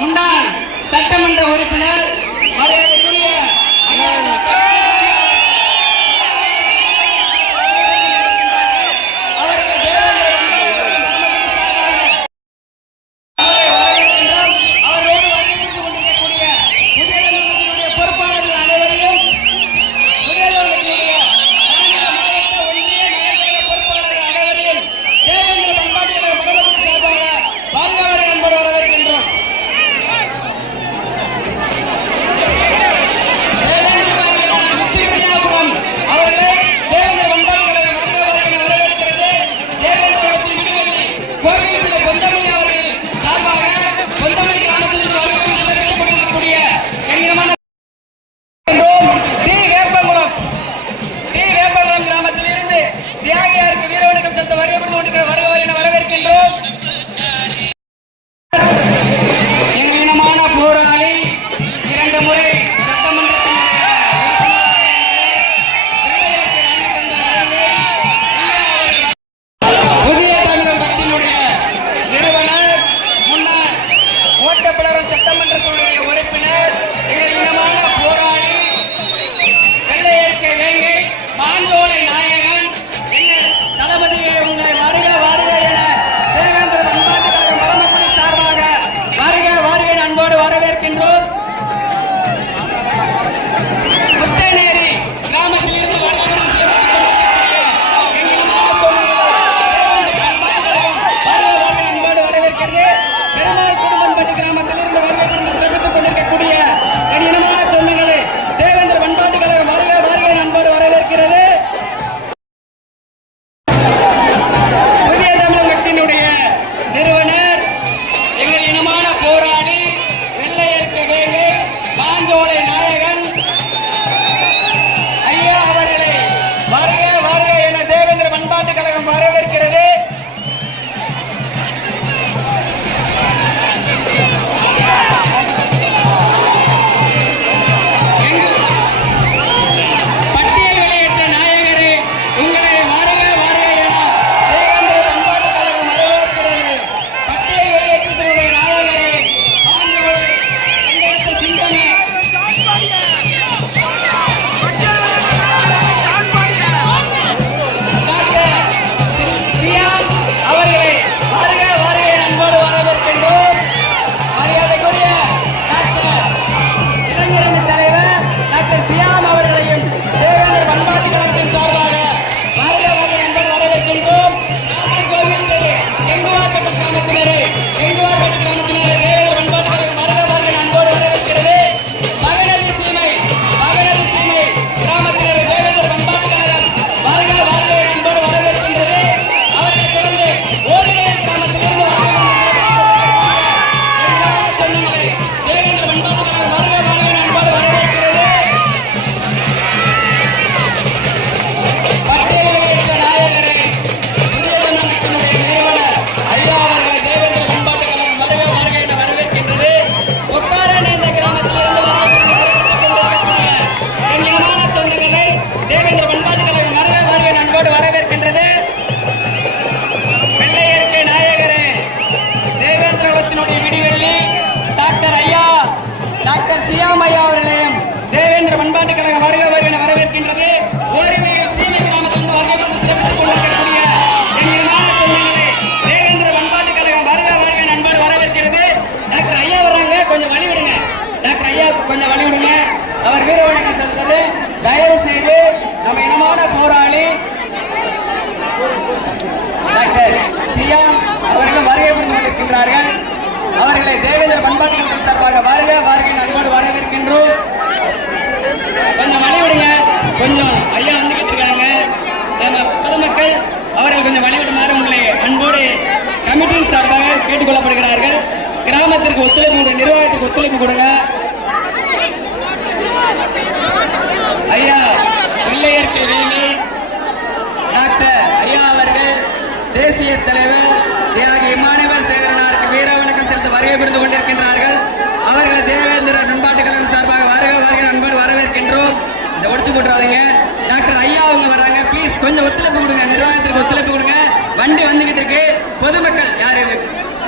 முன்னாள் சட்டமன்ற உறுப்பினர் மரியாதைக்குரிய பொறுப்பாளர்கள் அனைவரையும் பொறுப்பாளர்கள் அனைவரையும் தேவேந்திர பண்பாட்டு மரபுக்கு சார்பாக வரவேற்கின்றோம். அவர்களை தேவேந்திர பண்பாட்டு கழகத்தின் சார்பாக வருக வருகை அன்போடு வரவேற்கின்றோம். கொஞ்சம் வழிவிடுங்க, கொஞ்சம் ஐயா வந்துகிட்டு இருக்காங்க. நம்ம பொதுமக்கள் அவர்கள் கொஞ்சம் வழிவிடுமாறு உங்களை அன்போடு கமிட்டியின் சார்பாக கேட்டுக்கொள்ளப்படுகிறார்கள். கிராமத்திற்கு ஒத்துழைப்பு கொடுங்க, நிர்வாகத்திற்கு ஒத்துழைப்பு கொடுங்க. ஐயா பிள்ளையர்க்கு வேலி டாக்டர் ஐயா அவர்கள் தேசிய தலைவர் தியாகி இமானுவேல் சேகரனாருக்கு வீர வணக்கம் செலுத்த வருகை புரிந்து கொண்டிருக்கின்றார்கள். அவர்களை தேவேந்திர பண்பாட்டு கழகம் சார்பாக வருக வருகை நண்பர் வரவேற்கின்றோம். இதை ஒடிச்சு போட்டுறாதீங்க. டாக்டர் ஐயா அவங்க வர்றாங்க, ப்ளீஸ் கொஞ்சம் ஒத்துழைப்பு கொடுங்க, நிர்வாகத்திற்கு ஒத்துழைப்பு கொடுங்க. வண்டி வந்துகிட்டு இருக்கு, பொதுமக்கள் யாரு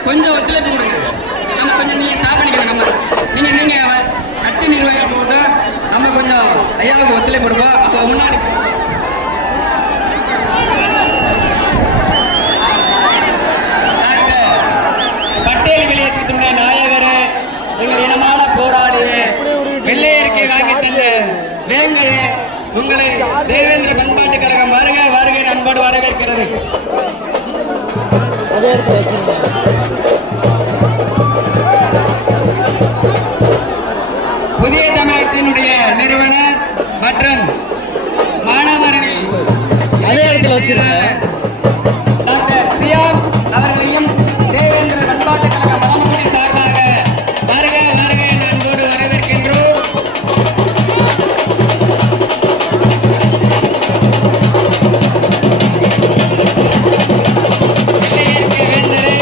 கொஞ்சம் ஒத்துழைப்பு கொடுங்க. நம்ம கொஞ்சம் நீங்க ஸ்டாப் பண்ணிக்கணும். நம்ம நீங்க கட்சி நிர்வாகிகள் போட்டு நம்ம கொஞ்சம் ஐயாவுக்கு ஒத்துழைப்பு கொடுப்போம். அப்போ முன்னாடி டாக்டர் பட்டேல் வெளியேற்றத்தினுடைய நாயகர், எங்கள் இனமான போராளி, வெள்ளையறிக்கை வாங்கி தந்த வேங்கடே, உங்களை தேவேந்திர பண்பாட்டு கழகம் வருக வருகை அன்போடு வரவேற்கிறது. அதே இடத்துல வச்சிருக்கேன். புதிய தமிழகத்தினுடைய நிறுவனர் மற்றும் மாணவரணி அதே இடத்துல வச்சிருக்கேன். டாக்டர் சியாம் அவர்களையும் தேவேந்திர பண்பாட்டு கழகம் பரமக்குடி சார்பாக வருக வருக என அன்போடு வரவேற்கின்றோம். வெள்ளையர்க்கு வேந்தரே,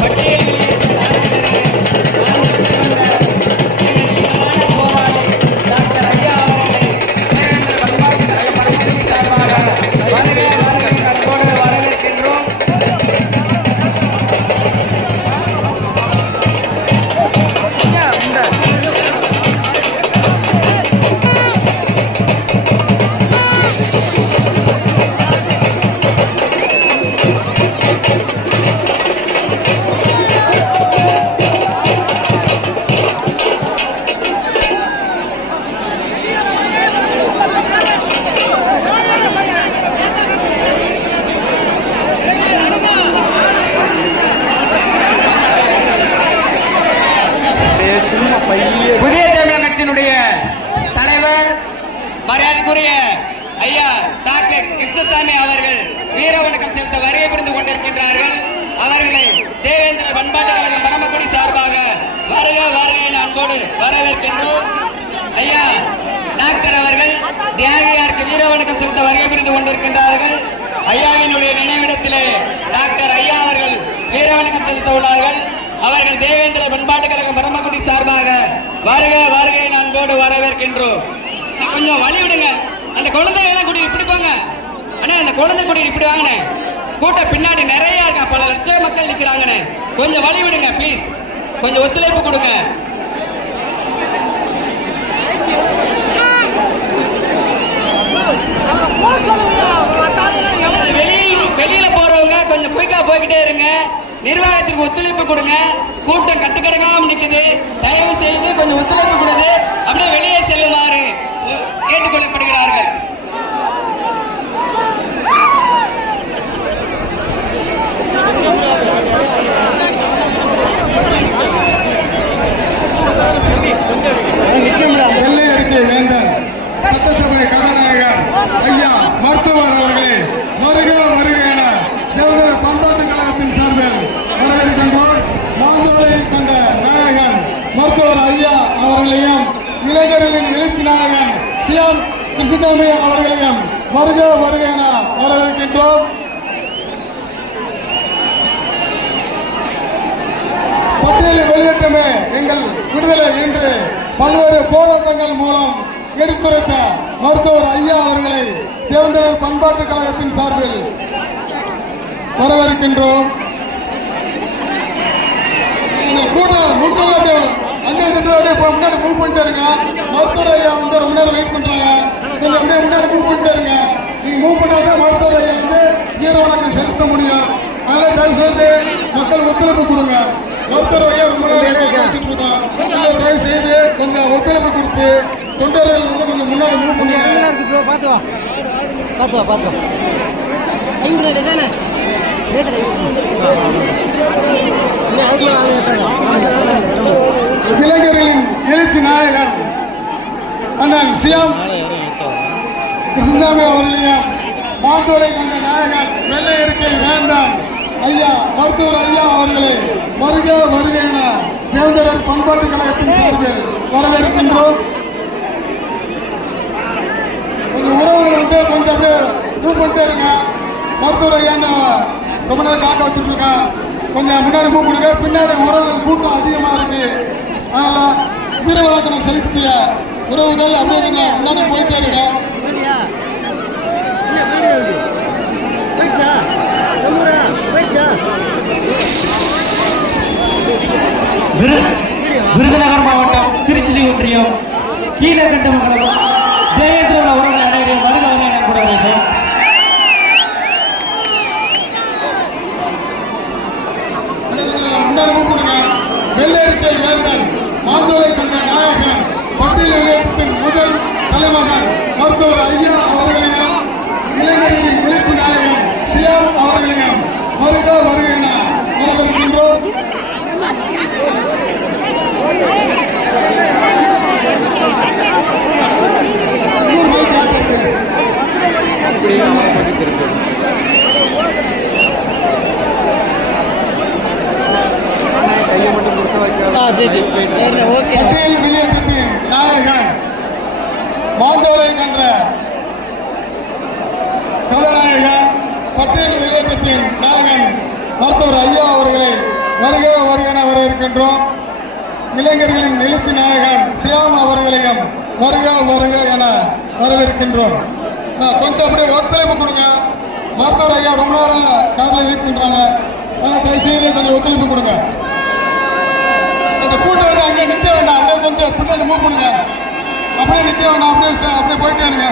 பட்டியல் வெளியேற்ற நாயகரே, போராளி டாக்டர் ஐயா அவர்களை தேவேந்திர பண்பாட்டு கழகம் பரமக்குடி சார்பாக வருக வருக என அன்போடு வரவேற்கின்றோம். சும்மா பைய புதிய தமிழக கட்சியினுடைய தலைவர் மரியாதைக்குரிய ஐயா டாக்டர் கிருஷ்ணசாமி அவர்கள் வீர வணக்கம் செலுத்த வருகை புரிந்து கொண்டிருக்கின்றார்கள். அவர்களை தேவேந்திர பண்பாட்டு கழகம் பரமக்குடி சார்பாக வருக வருகை என அன்போடு வரவேற்கின்றோம். ஐயா டாக்டர் அவர்கள் தியாகியாருக்கு வீர வணக்கம் செலுத்த வருகை புரிந்து கொண்டிருக்கின்றார்கள். ஐயாவினுடைய நினைவிடத்திலே டாக்டர் ஐயா அவர்கள் வீர வணக்கம் செலுத்த உள்ளார்கள். அவர்கள் தேவேந்திர பண்பாட்டு கழகம் பரமக்குடி சார்பாக வருக வருகை என அன்போடு வரவேற்கின்றோம். கொஞ்சம் வழி விடுங்க, அந்த குழந்தைகளை கூட்டிட்டு இப்படி போங்க. அண்ணா அந்த குழந்தை கூட்டிட்டு இப்படி வாங்கண்ணே, கூட்டம் பின்னாடி நிறைய இருக்கா, பல லட்சம் மக்கள் நிக்கிறாங்கண்ணே. கொஞ்சம் வழி விடுங்க ப்ளீஸ், கொஞ்சம் ஒத்துழைப்பு கொடுங்க. வெளியில போறவங்க கொஞ்சம் குயிக்கா போய்கிட்டே இருங்க. நிர்வாகத்திற்கு ஒத்துழைப்பு கொடுங்க. கூட்டம் கட்டுக்கடங்காம நிக்குது, தயவு செய்து கொஞ்சம் ஒத்துழைப்பு கொடுத்து அப்படியே வெளியே செல்லுமாறு கேட்டுக்கொள்ளப்படுகிறார்கள். வெள்ளை அறிக்கை வேந்தன் சட்டசபை கதாநாயகர் ஐயா மருத்துவர் அவர்களே வருக வருக என தேவேந்திர பண்பாட்டு கழகத்தின் சார்பில் வரவேற்கின்றோம். மாஞ்சோலை கண்ட நாயகன் மருத்துவர் ஐயா அவர்களையும் இளைஞர்களின் எழுச்சி நாயகன் சியாம் கிருஷ்ணசாமி அவர்களையும் வருக வருக என வரவேற்கின்றோம். பட்டியலை வெளியேற்றமே எங்கள் விடுதலை என்று பல்வேறு போராட்டங்கள் மூலம் எடுத்துரைத்த மருத்துவர் ஐயா அவர்களை தேவேந்திர பண்பாட்டு கழகத்தின் சார்பில் வரவேற்கின்றோம். இந்த கூட்டம் முடிச்ச அஞ்சல் சென்று முன்னாடி மூவ் பண்ணிட்டு இருங்க. மருத்துவர் ஐயா வந்து ரொம்ப நேரம் வெயிட் பண்றாங்க, கொஞ்சம் அப்படியே முன்னாடி மூவ் பண்ணிட்டு இருங்க. நீங்க மூவ் பண்ணாதான் மருத்துவர் ஐயா வந்து வீர வணக்கம் செலுத்த முடியும். அதனால தயவு செய்து மக்கள் ஒத்துழைப்பு கொடுங்க. மருத்துவர் ஐயா ரொம்ப நேரம் வச்சுட்டு இருக்கோம், தயவு செய்து கொஞ்சம் ஒத்துழைப்பு கொடுத்து தொண்டர்கள் வந்து கொஞ்சம் முன்னாடி மூவ் பண்ணுங்க. பார்த்து வா பார்த்து வா பார்த்து வா. இளைஞர்களின் எழுச்சி நாயகர் அண்ணன் சியாம் கிருஷ்ணசாமி அவர்களையும் மாந்தோரை கண்ட நாயகன் வெள்ளை இருக்கை வேண்டாம் ஐயா மருத்துவர் ஐயா அவர்களை வருக வருக என தேவதர் பண்பாட்டு கழகத்தின் சார்பில் வரவேற்கின்றோம். கொஞ்சம் உறவுகள் வந்து கொஞ்சம் அப்படியே மூவ் பண்ணிட்டே இருங்க. மருத்துவர் ஐயா ரொம்ப நேரம் காக்க வச்சுட்டு இருக்கேன். கொஞ்சம் முன்னாடி மூவ் பண்ணுங்க. பின்னாடி உறவுகள் கூட்டம் அதிகமா இருக்கு. அதனால வீர வழக்கணம் செலுத்திய உறவுகள் அப்படியே கொஞ்சம் முன்னாடி போயிட்டே இருங்க. விருதுநகர் மாவட்டம் திருச்சி ஒன்றியம் கீழகண்டமங்கலம் தேவேந்திர உறவு அனைவரையும் வருக என கூட முன்னாடி மூவ் பண்ணுங்க. வெள்ளை இருக்கை வேந்தன் மாந்தோரை கண்ட நாயகன் பட்டியலின் முதல் தலைமகன் மருத்துவர் ஐயா அவர்களையும் இளைஞர்களின் எழுச்சி நாயகன் சியாம் அவர்களையும் வருக வருக என வரவேற்கின்றோம். கையை மட்டும் கொடுக்க வைக்க பட்டியல் வெளியேற்றத்தின் நாயகன் மாந்தோரை கன்ற கதாநாயகன் பட்டியல் வெளியேற்றத்தின் நாயகன் மருத்துவர் ஐயா அவர்களை வருக வருக என வரவேற்கின்றோம். இளைஞர்களின் எழுச்சி நாயகன் சியாம் அவர்களையும் வருக வருக என வரவேற்கின்றோம். கொஞ்சம் அப்படியே ஒத்துழைப்பு கொடுங்க. மருத்துவர் ஐயா ரொம்ப நேரம் காரில் வெயிட் பண்றாங்க. அதனால் தயவு செய்து கொஞ்சம் ஒத்துழைப்பு கொடுங்க. அந்த கூட்டம் வந்து அங்கே நிற்க வேண்டாம். அப்படியே கொஞ்சம் பின்னாடி மூவ் பண்ணுங்க. அப்படியே நிற்க வேண்டாம். அப்படியே போயிட்டே இருங்க.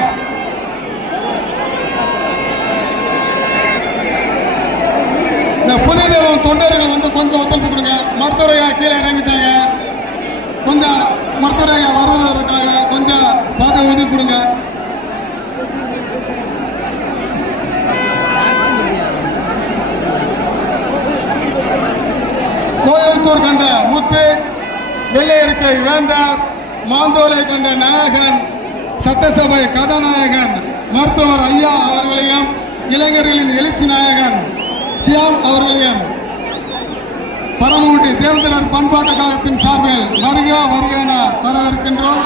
இந்த புதிய தேவம் தொண்டர்கள் வந்து கொஞ்சம் ஒத்துழைப்பு கொடுங்க. மருத்துவர் ஐயா கீழே இறங்கிட்டாங்க. கொஞ்சம் மருத்துவர் ஐயா வருவதற்காக கொஞ்சம் பார்த்து ஒதுக்கி கொடுங்க. கோயம்புத்தூர் கண்ட முத்து வெள்ளை இருக்கை வேந்தார் மாந்தோலை கண்ட நாயகன் சட்டசபை கதாநாயகன் மருத்துவர் ஐயா அவர்களையும் இளைஞர்களின் எழுச்சி நாயகன் சியாம் அவர்களையும் பரமக்குடி தேவதர் பண்பாட்டு கழகத்தின் சார்பில் வருக வருக என வரவேற்கின்றோம்.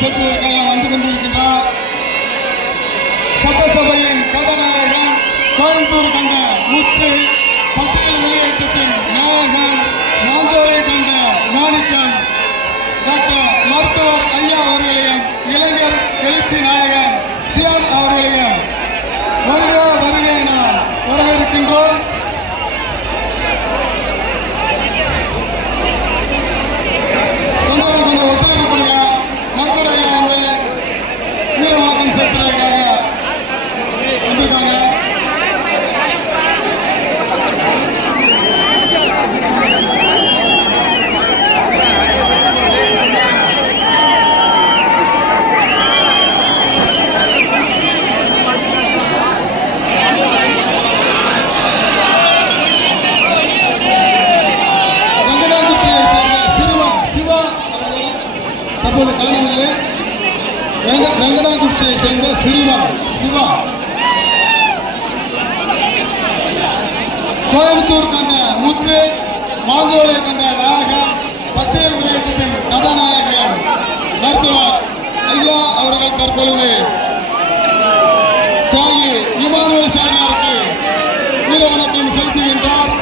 செலுத்துவதற்காக வந்து கொண்டிருக்கின்றார். சட்டசபையின் கதாநாயகன் கோயம்புத்தூர் கண்ட முத்து பட்டியல் வெளியேற்றத்தின் நாயகன் மாந்தோரை கண்ட மாணிக்கம் டாக்டர் மருத்துவர் ஐயா அவர்களையும் இளைஞர் எழுச்சி நாயகன் சியாம் அவர்களையும் வருக வருக என வரவேற்கின்றோம். கொஞ்சம் ஒத்துழைப்பு கொடுங்க. மருத்துவர் ஐயா வந்து வீர வணக்கம் செலுத்துறதுக்காக வந்திருக்காங்க. வெங்கடாங்குச்சியை சேர்ந்த சிறுவன் சிவா அவர்கள் தற்போது காணவில்லை. வெங்கடாங்குச்சியை சேர்ந்த சிறுவன் சிவா கோயம்புத்தூர் கண்ட முத்து மாங்கோலை கண்ட நாயகன் பட்டியல் வெளியேற்றத்தின் கதாநாயகன் மருத்துவர் ஐயா அவர்கள் தற்பொழுது தியாகி இமானுவேல் சாமியாருக்கு வீர வணக்கம் செலுத்துகின்றார்.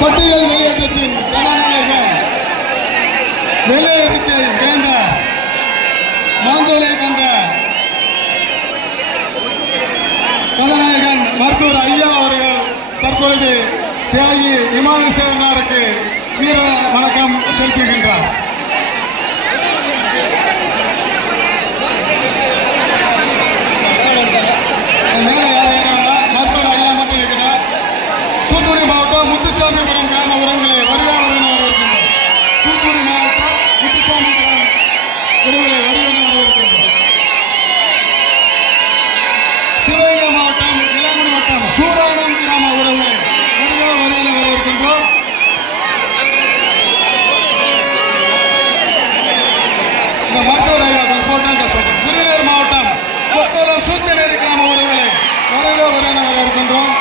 பட்டியல் முன்னேற்றத்தின் கதாநாயகன் வெள்ளை அறிக்கை வேந்தர் மாஞ்சோலை கண்ட கதாநாயகன் மருத்துவர் ஐயா அவர்கள் தற்பொழுது தியாகி இமானுசேகரனாருக்கு வீர வணக்கம் செலுத்துகின்றார். மேல யாரும் ஏறாங்க, மருத்துவர் ஐயா மட்டும் இருக்கிறார். தூத்துக்குடி மாவட்டம் முத்துசாமிபுரம் கிராம உறவுகளை வருவார்கள் இருக்கின்றோம். தூத்துக்குடி மாவட்டம் முத்துசாமிபுரம் உறவுகளை வருவார்கள் இருக்கின்றோம். சிவகங்கை மாவட்டம் இளங்குடி வட்டம் சூரானம் கிராம உறவுகளை வருவார்கள் வரவிருக்கின்றோம். இந்த மருத்துவர் ஐயா போட்டாங்க சொல்றேன். விருதுநகர் மாவட்டம் கொத்தலம் சூச்சநேரி கிராம உறவுகளை வருவார்கள் வரவிருக்கின்றோம்.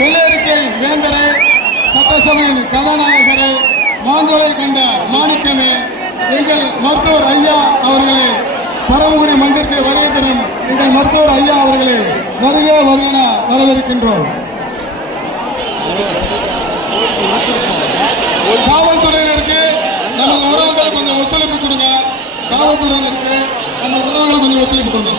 வெள்ளரிக்கை வேந்தரை சட்டசபையின் கதாநாயகரை மாஞ்சோலை கண்ட மாணிக்கமே எங்கள் மருத்துவர் ஐயா அவர்களை பரமக்குடி மன்றிற்கு வருகை தரும் எங்கள் மருத்துவர் ஐயா அவர்களை வருக வருகென வரவிருக்கின்றோம். காவல்துறையினருக்கு நமது உறவுகள் கொஞ்சம் ஒத்துழைப்பு கொடுங்க. காவல்துறையினருக்கு நம்ம உறவுகள் கொஞ்சம் ஒத்துழைப்பு கொடுங்க.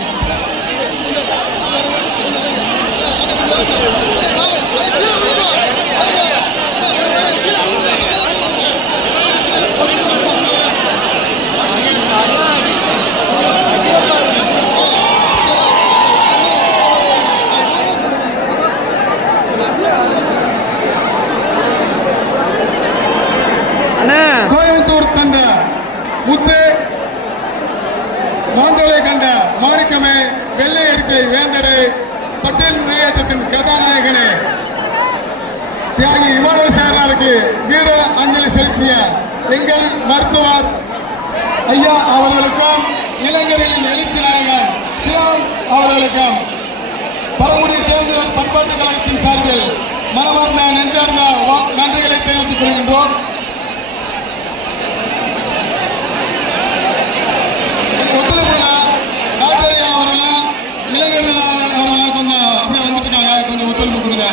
கோயம்புத்தூர் கண்ட முத்து மாஞ்சோலை கண்ட மாணிக்கமே வெள்ளை அறிக்கை வேந்தரை பட்டேல் முன்னேற்றத்தின் கதாநாயகனே தியாகி இமானுசேகரனாருக்கு வீர அஞ்சலி செலுத்திய எங்கள் மருத்துவர் ஐயா அவர்களுக்கும் இளைஞர்களின் எழுச்சி நாயகன் சிலாம் அவர்களுக்கும் பரமுடி தேர்தல் பண்பாட்டு கழகத்தின் சார்பில் மனமார்ந்த நெஞ்சார்ந்த நன்றிகளை தெரிவித்துக் கொள்கின்றோம். ஒத்துழைப்புள்ள டாக்டர் ஐயா அவர்களும் இளைஞர்கள் அவர்களும் கொஞ்சம் அப்படியே வந்துட்டு இருக்காங்க. கொஞ்சம் ஒத்துழைப்பு கொடுங்க.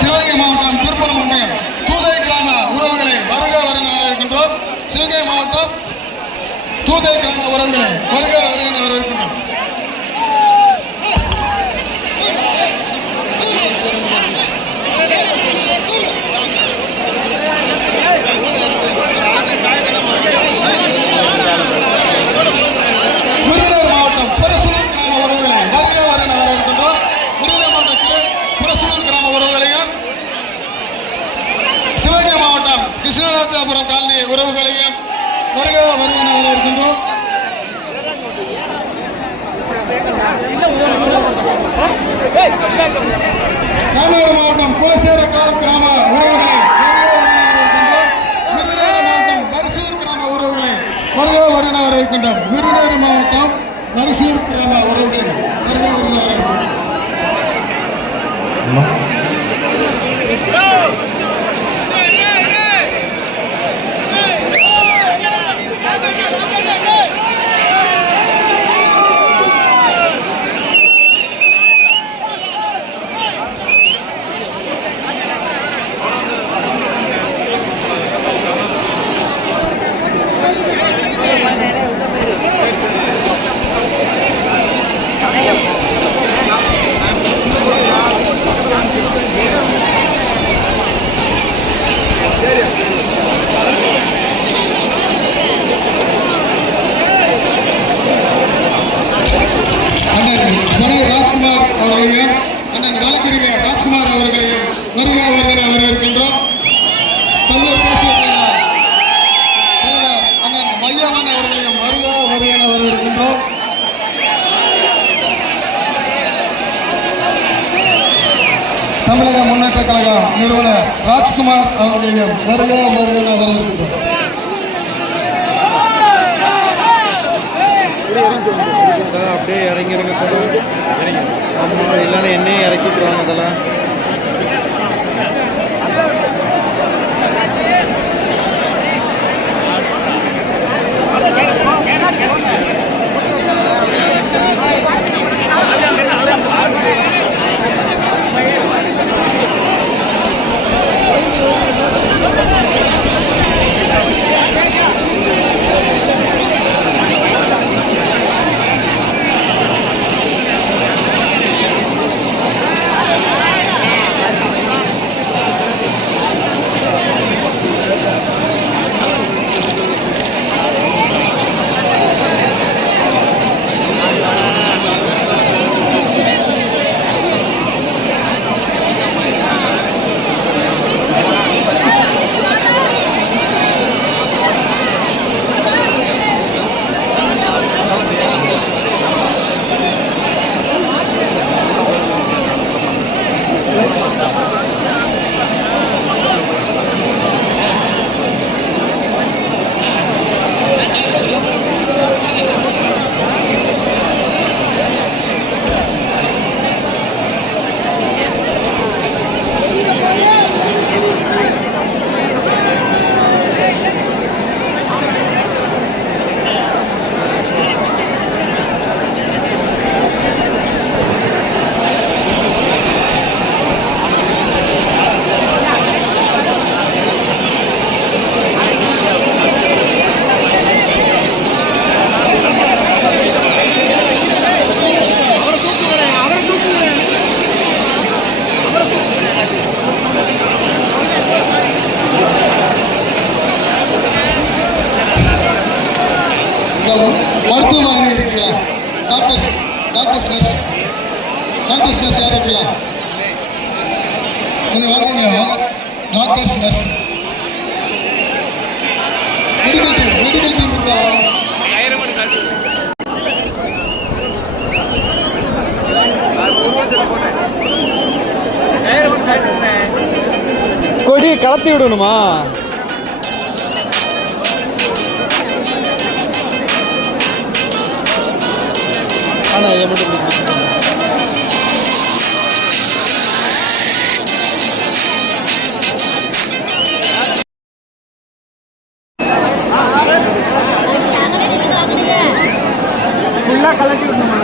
சிவகங்கை மாவட்டம் திருப்பணம் ஒன்றியம் தூதை கிராம உறவுகளை வருக வருக வரவிருக்கின்றோம். சிவகங்கை மாவட்டம் தூதை கிராம உறவுகளை வருக வருக வரவிருக்கின்றோம். விருதுநகர் மாவட்டம் புரசலூர் கிராம உறவுகளை வருக வருக வரவிருக்கின்றோம். விருதுநகர் மாவட்டத்தில் புரசலூர் கிராம உறவுகளையும் சிவகங்கை மாவட்டம் கிருஷ்ணராஜாபுரம் காலனி உறவுகளையும் வருக வருக வரவிருக்கின்றோம். ராமநாதபுரம் மாவட்டம் கோசேரக்கால் கிராம உறவுகளை விருதுநகர் மாவட்டம் பரிசூர் கிராம உறவுகளை வருக வருக வரவிருக்கின்றோம். விருதுநகர் மாவட்டம் பரிசூர் கிராம உறவுகளை வருக வருக வரவிருக்கின்றோம். ராஜ்குமார் அவர்களையும் அண்ணன் வழக்கறிஞர் ராஜ்குமார் அவர்களையும் வருக வருக வரவேற்கின்றோம். தமிழர் பேசுகிற அண்ணன் மையவன் அவர்களையும் வருக வருக வரவேற்கின்றோம். தமிழக முன்னேற்ற கழகம் நிறுவனர் ராஜ்குமார் அவர்களையும் வருக வருக வரவேற்கின்றோம். அதெல்லாம் அப்படியே இறங்கிருங்க தலை. ஆமாம், இல்லைன்னா என்னையும் இறக்கிட்டுருவாங்க அதெல்லாம். மருத்துவமனை இருக்கிறா டாக்டர்ஸ் நர்ஸ் யார் இருக்கிறா? கொஞ்சம் வாங்க. டாக்டர்ஸ் நர்ஸ் மெடிக்கல் டீம் இருக்கா? கொடி கலத்தி விடணுமா? ஆனால் இதை மட்டும் ஃபுல்லாக கலட்டி விடணுமா?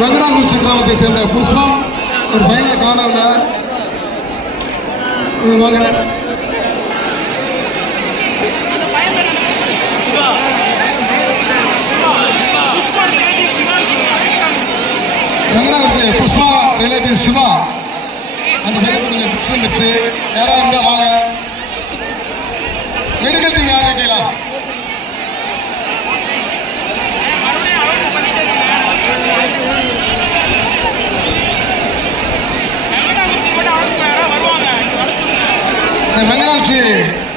வெங்கடாங்குறிச்சி கிராமத்தை சேர்ந்த புஷ்பம் ஒரு பையனை காணாம வாங்க. வெங்கடாங்குறிச்சி புஷ்பா ரிலேட்டிவ் சிவா அந்த பையனுக்கு கொஞ்சம் பிடிச்சி வந்துருச்சு. யாராவது இருந்தா வாங்க. மெடிக்கல் டீம் யார் இருக்கீங்களா? இந்த வெங்கடாட்சி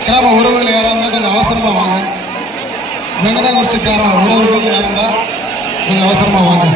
கிராம உறவுகள் யாராக இருந்தால் கொஞ்சம் அவசரமாக வாங்க. வெங்கடாகுறிச்சி கிராம உறவுகள் யாராக இருந்தால் கொஞ்சம் அவசரமாக வாங்க.